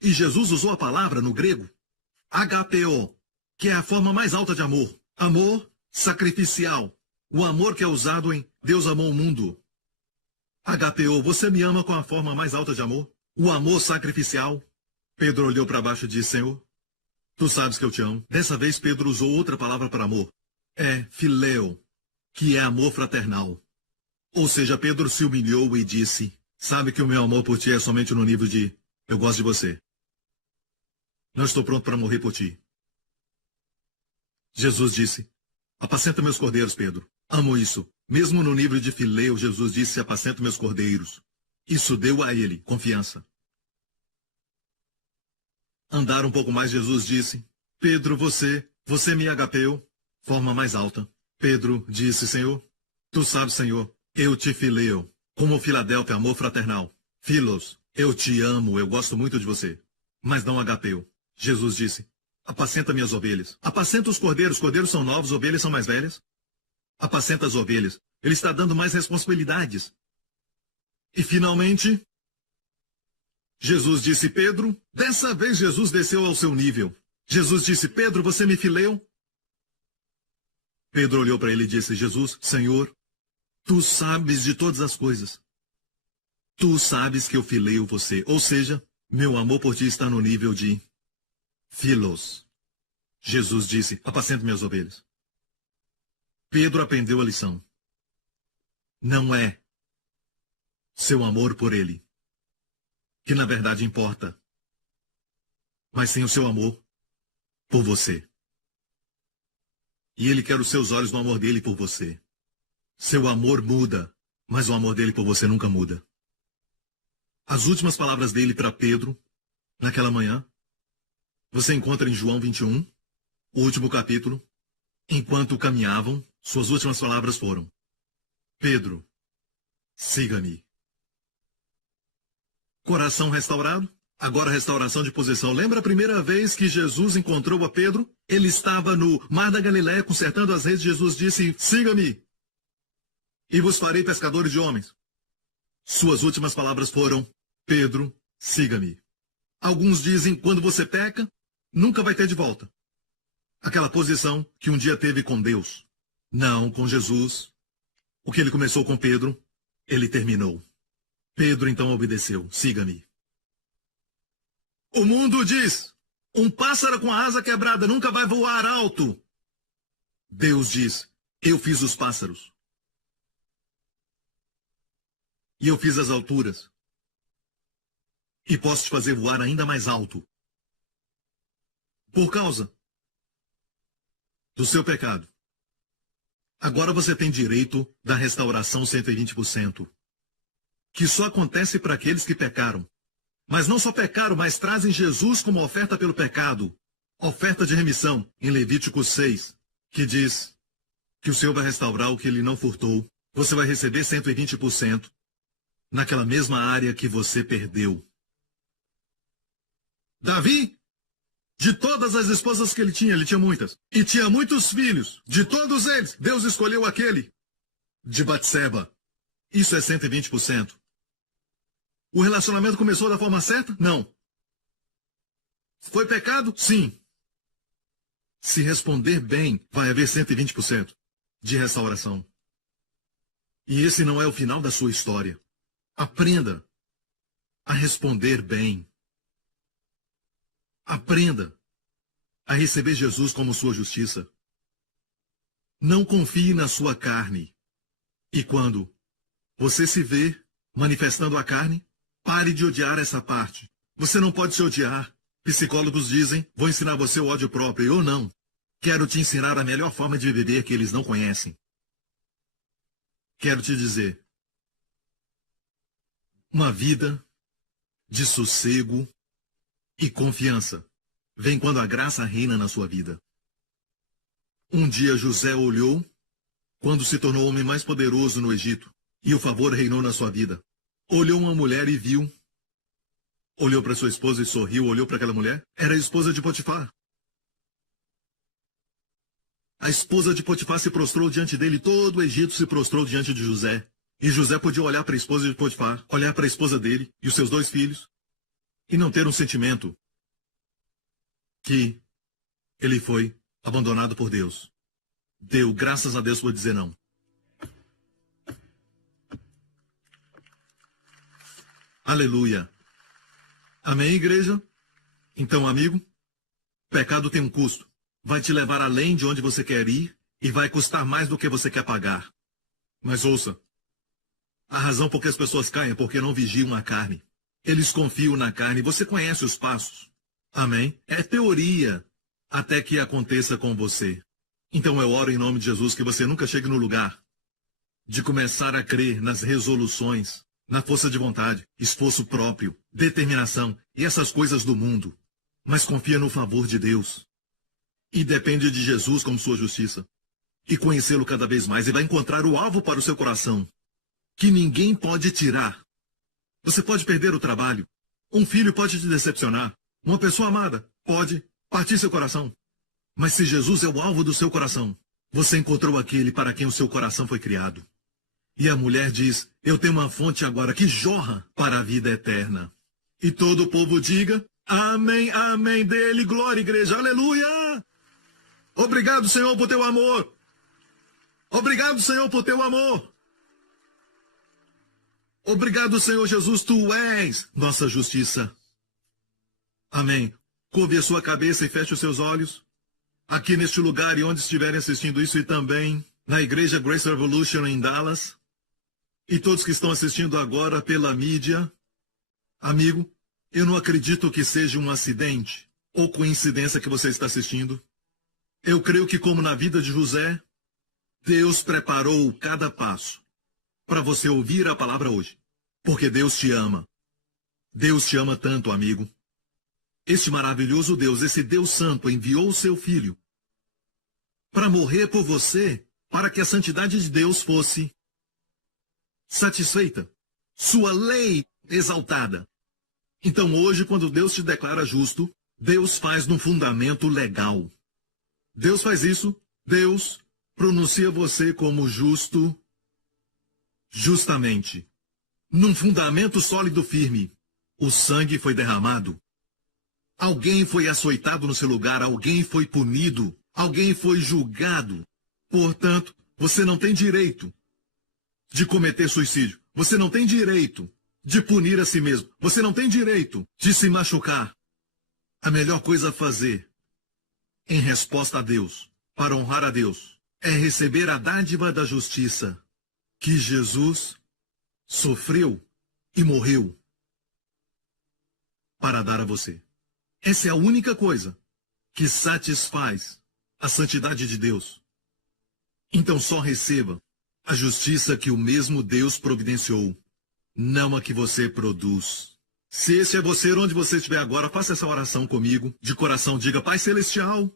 E Jesus usou a palavra no grego, HPO, que é a forma mais alta de amor. Amor sacrificial. O amor que é usado em Deus amou o mundo. HPO, você me ama com a forma mais alta de amor? O amor sacrificial. Pedro olhou para baixo e disse, Senhor, tu sabes que eu te amo. Dessa vez Pedro usou outra palavra para amor. É filéu, que é amor fraternal. Ou seja, Pedro se humilhou e disse, sabe que o meu amor por ti é somente no nível de eu gosto de você. Não estou pronto para morrer por ti. Jesus disse, apacenta meus cordeiros, Pedro. Amo isso. Mesmo no nível de filéu, Jesus disse, apacenta meus cordeiros. Isso deu a ele confiança. Andar um pouco mais, Jesus disse, Pedro, você me agapeu, forma mais alta. Pedro disse, Senhor, tu sabes, Senhor, eu te fileo, como Filadélfia, amor fraternal. Filos, eu te amo, eu gosto muito de você. Mas não agapeu. Jesus disse, apacenta minhas ovelhas. Apacenta os cordeiros. Cordeiros são novos, ovelhas são mais velhas. Apacenta as ovelhas. Ele está dando mais responsabilidades. E finalmente, Jesus disse, Pedro, dessa vez Jesus desceu ao seu nível. Jesus disse, Pedro, você me fileou? Pedro olhou para ele e disse, Jesus, Senhor, tu sabes de todas as coisas. Tu sabes que eu fileio você. Ou seja, meu amor por ti está no nível de filos. Jesus disse, apacenta minhas ovelhas. Pedro aprendeu a lição. Não é seu amor por ele que na verdade importa, mas sim o seu amor por você. E ele quer os seus olhos no amor dele por você. Seu amor muda, mas o amor dele por você nunca muda. As últimas palavras dele para Pedro, naquela manhã, você encontra em João 21, o último capítulo. Enquanto caminhavam, suas últimas palavras foram, Pedro, siga-me. Coração restaurado, agora restauração de posição. Lembra a primeira vez que Jesus encontrou a Pedro? Ele estava no mar da Galileia consertando as redes. Jesus disse, siga-me, e vos farei pescadores de homens. Suas últimas palavras foram, Pedro, siga-me. Alguns dizem, quando você peca, nunca vai ter de volta aquela posição que um dia teve com Deus. Não, com Jesus. O que ele começou com Pedro, ele terminou. Pedro então obedeceu, siga-me. O mundo diz, um pássaro com a asa quebrada nunca vai voar alto. Deus diz, eu fiz os pássaros. E eu fiz as alturas. E posso te fazer voar ainda mais alto. Por causa do seu pecado. Agora você tem direito da restauração 120%. Que só acontece para aqueles que pecaram. Mas não só pecaram, mas trazem Jesus como oferta pelo pecado. Oferta de remissão, em Levítico 6, que diz que o Senhor vai restaurar o que ele não furtou. Você vai receber 120% naquela mesma área que você perdeu. Davi, de todas as esposas que ele tinha muitas. E tinha muitos filhos. De todos eles, Deus escolheu aquele de Batseba. Isso é 120%. O relacionamento começou da forma certa? Não. Foi pecado? Sim. Se responder bem, vai haver 120% de restauração. E esse não é o final da sua história. Aprenda a responder bem. Aprenda a receber Jesus como sua justiça. Não confie na sua carne. E quando você se vê manifestando a carne, pare de odiar essa parte. Você não pode se odiar. Psicólogos dizem, vou ensinar você o ódio próprio. Eu não. Quero te ensinar a melhor forma de viver que eles não conhecem. Quero te dizer, uma vida de sossego e confiança vem quando a graça reina na sua vida. Um dia José olhou quando se tornou o homem mais poderoso no Egito e o favor reinou na sua vida. Olhou uma mulher e viu. Olhou para sua esposa e sorriu, olhou para aquela mulher. Era a esposa de Potifar. A esposa de Potifar se prostrou diante dele, todo o Egito se prostrou diante de José. E José podia olhar para a esposa de Potifar, olhar para a esposa dele e os seus 2 filhos, e não ter um sentimento que ele foi abandonado por Deus. Deu graças a Deus por dizer não. Aleluia. Amém, igreja? Então, amigo, pecado tem um custo. Vai te levar além de onde você quer ir e vai custar mais do que você quer pagar. Mas ouça, a razão por que as pessoas caem é porque não vigiam a carne. Eles confiam na carne, você conhece os passos. Amém? É teoria até que aconteça com você. Então eu oro em nome de Jesus que você nunca chegue no lugar de começar a crer nas resoluções, na força de vontade, esforço próprio, determinação e essas coisas do mundo. Mas confia no favor de Deus. E depende de Jesus como sua justiça. E conhecê-lo cada vez mais. E vai encontrar o alvo para o seu coração. Que ninguém pode tirar. Você pode perder o trabalho. Um filho pode te decepcionar. Uma pessoa amada pode partir seu coração. Mas se Jesus é o alvo do seu coração, você encontrou aquele para quem o seu coração foi criado. E a mulher diz, eu tenho uma fonte agora que jorra para a vida eterna. E todo o povo diga, amém, amém, dele, glória, igreja, aleluia! Obrigado, Senhor, por teu amor. Obrigado, Senhor, por teu amor. Obrigado, Senhor Jesus, tu és nossa justiça. Amém. Curve a sua cabeça e feche os seus olhos. Aqui neste lugar e onde estiverem assistindo isso e também na Igreja Grace Revolution em Dallas. E todos que estão assistindo agora pela mídia. Amigo, eu não acredito que seja um acidente ou coincidência que você está assistindo. Eu creio que, como na vida de José, Deus preparou cada passo para você ouvir a palavra hoje. Porque Deus te ama. Deus te ama tanto, amigo. Este maravilhoso Deus, esse Deus Santo, enviou o seu Filho para morrer por você, para que a santidade de Deus fosse satisfeita, sua lei exaltada. Então hoje, quando Deus te declara justo, Deus faz num fundamento legal. Deus faz isso, Deus pronuncia você como justo, justamente. Num fundamento sólido firme, o sangue foi derramado. Alguém foi açoitado no seu lugar, alguém foi punido, alguém foi julgado. Portanto, você não tem direito de cometer suicídio. Você não tem direito de punir a si mesmo. Você não tem direito de se machucar. A melhor coisa a fazer em resposta a Deus, para honrar a Deus, é receber a dádiva da justiça que Jesus sofreu e morreu para dar a você. Essa é a única coisa que satisfaz a santidade de Deus. Então só receba a justiça que o mesmo Deus providenciou, não a que você produz. Se esse é você, onde você estiver agora, faça essa oração comigo. De coração, diga: Pai Celestial,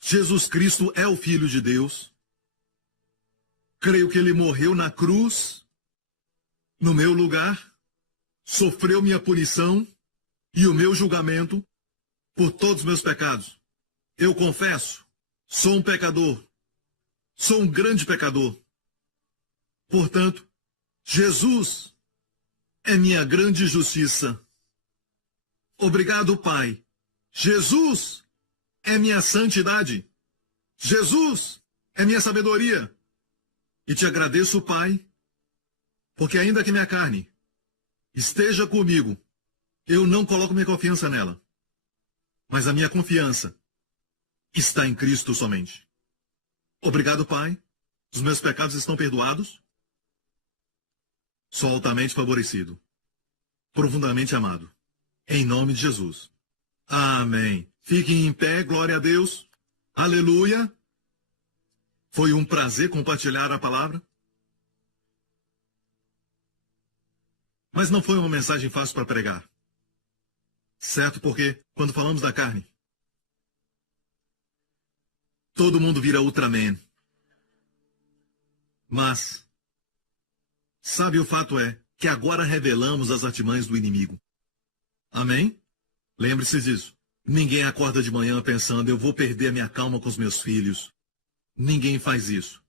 Jesus Cristo é o Filho de Deus. Creio que Ele morreu na cruz, no meu lugar, sofreu minha punição e o meu julgamento por todos os meus pecados. Eu confesso, sou um pecador, sou um grande pecador. Portanto, Jesus é minha grande justiça. Obrigado, Pai. Jesus é minha santidade. Jesus é minha sabedoria. E te agradeço, Pai, porque ainda que minha carne esteja comigo, eu não coloco minha confiança nela. Mas a minha confiança está em Cristo somente. Obrigado, Pai. Os meus pecados estão perdoados. Sou altamente favorecido, profundamente amado. Em nome de Jesus. Amém. Fiquem em pé, glória a Deus. Aleluia. Foi um prazer compartilhar a palavra. Mas não foi uma mensagem fácil para pregar. Certo? Porque quando falamos da carne, todo mundo vira Ultraman. Mas, sabe, o fato é que agora revelamos as artimanhas do inimigo. Amém? Lembre-se disso. Ninguém acorda de manhã pensando: eu vou perder a minha calma com os meus filhos. Ninguém faz isso.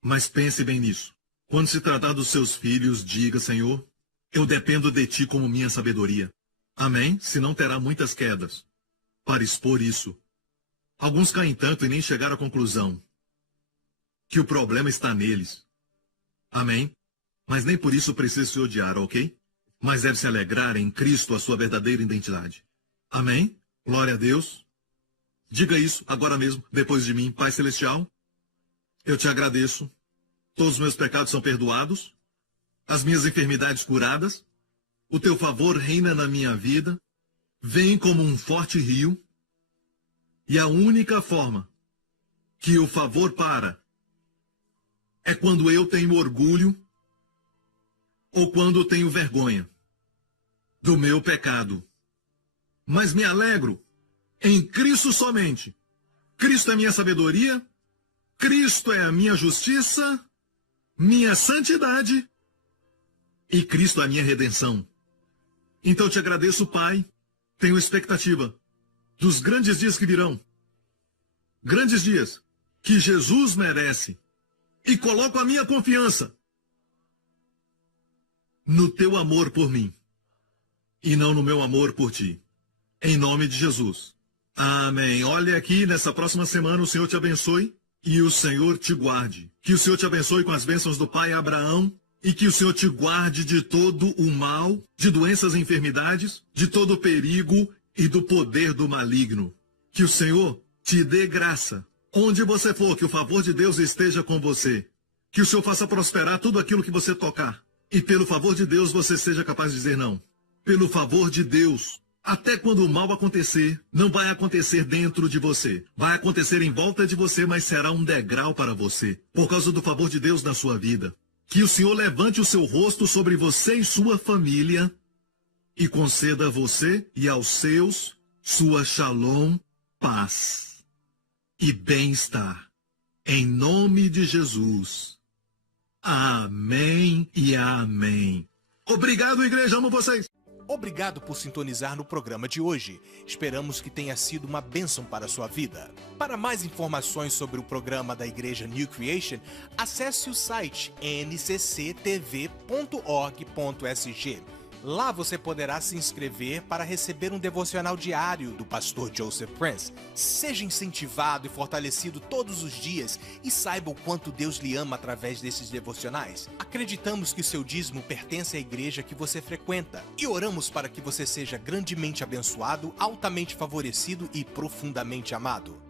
Mas pense bem nisso. Quando se tratar dos seus filhos, diga: Senhor, eu dependo de Ti como minha sabedoria. Amém? Senão terá muitas quedas para expor isso. Alguns caem tanto e nem chegaram à conclusão que o problema está neles. Amém? Mas nem por isso precisa se odiar, ok? Mas deve se alegrar em Cristo, a sua verdadeira identidade. Amém? Glória a Deus. Diga isso agora mesmo, depois de mim. Pai Celestial, eu te agradeço. Todos os meus pecados são perdoados, as minhas enfermidades curadas, o teu favor reina na minha vida, vem como um forte rio, e a única forma que o favor para é quando eu tenho orgulho ou quando tenho vergonha do meu pecado. Mas me alegro em Cristo somente. Cristo é minha sabedoria, Cristo é a minha justiça, minha santidade, e Cristo é a minha redenção. Então te agradeço, Pai. Tenho expectativa dos grandes dias que virão. Grandes dias que Jesus merece. E coloco a minha confiança no teu amor por mim e não no meu amor por ti. Em nome de Jesus. Amém. Olha aqui, nessa próxima semana o Senhor te abençoe e o Senhor te guarde. Que o Senhor te abençoe com as bênçãos do Pai Abraão e que o Senhor te guarde de todo o mal, de doenças e enfermidades, de todo o perigo e do poder do maligno. Que o Senhor te dê graça. Onde você for, que o favor de Deus esteja com você. Que o Senhor faça prosperar tudo aquilo que você tocar. E pelo favor de Deus você seja capaz de dizer não. Pelo favor de Deus. Até quando o mal acontecer, não vai acontecer dentro de você. Vai acontecer em volta de você, mas será um degrau para você. Por causa do favor de Deus na sua vida. Que o Senhor levante o seu rosto sobre você e sua família e conceda a você e aos seus sua shalom, paz e bem-estar. Em nome de Jesus. Amém e amém. Obrigado, igreja. Amo vocês. Obrigado por sintonizar no programa de hoje. Esperamos que tenha sido uma bênção para a sua vida. Para mais informações sobre o programa da Igreja New Creation, acesse o site ncctv.org.sg. Lá você poderá se inscrever para receber um devocional diário do pastor Joseph Prince. Seja incentivado e fortalecido todos os dias e saiba o quanto Deus lhe ama através desses devocionais. Acreditamos que o seu dízimo pertence à igreja que você frequenta e oramos para que você seja grandemente abençoado, altamente favorecido e profundamente amado.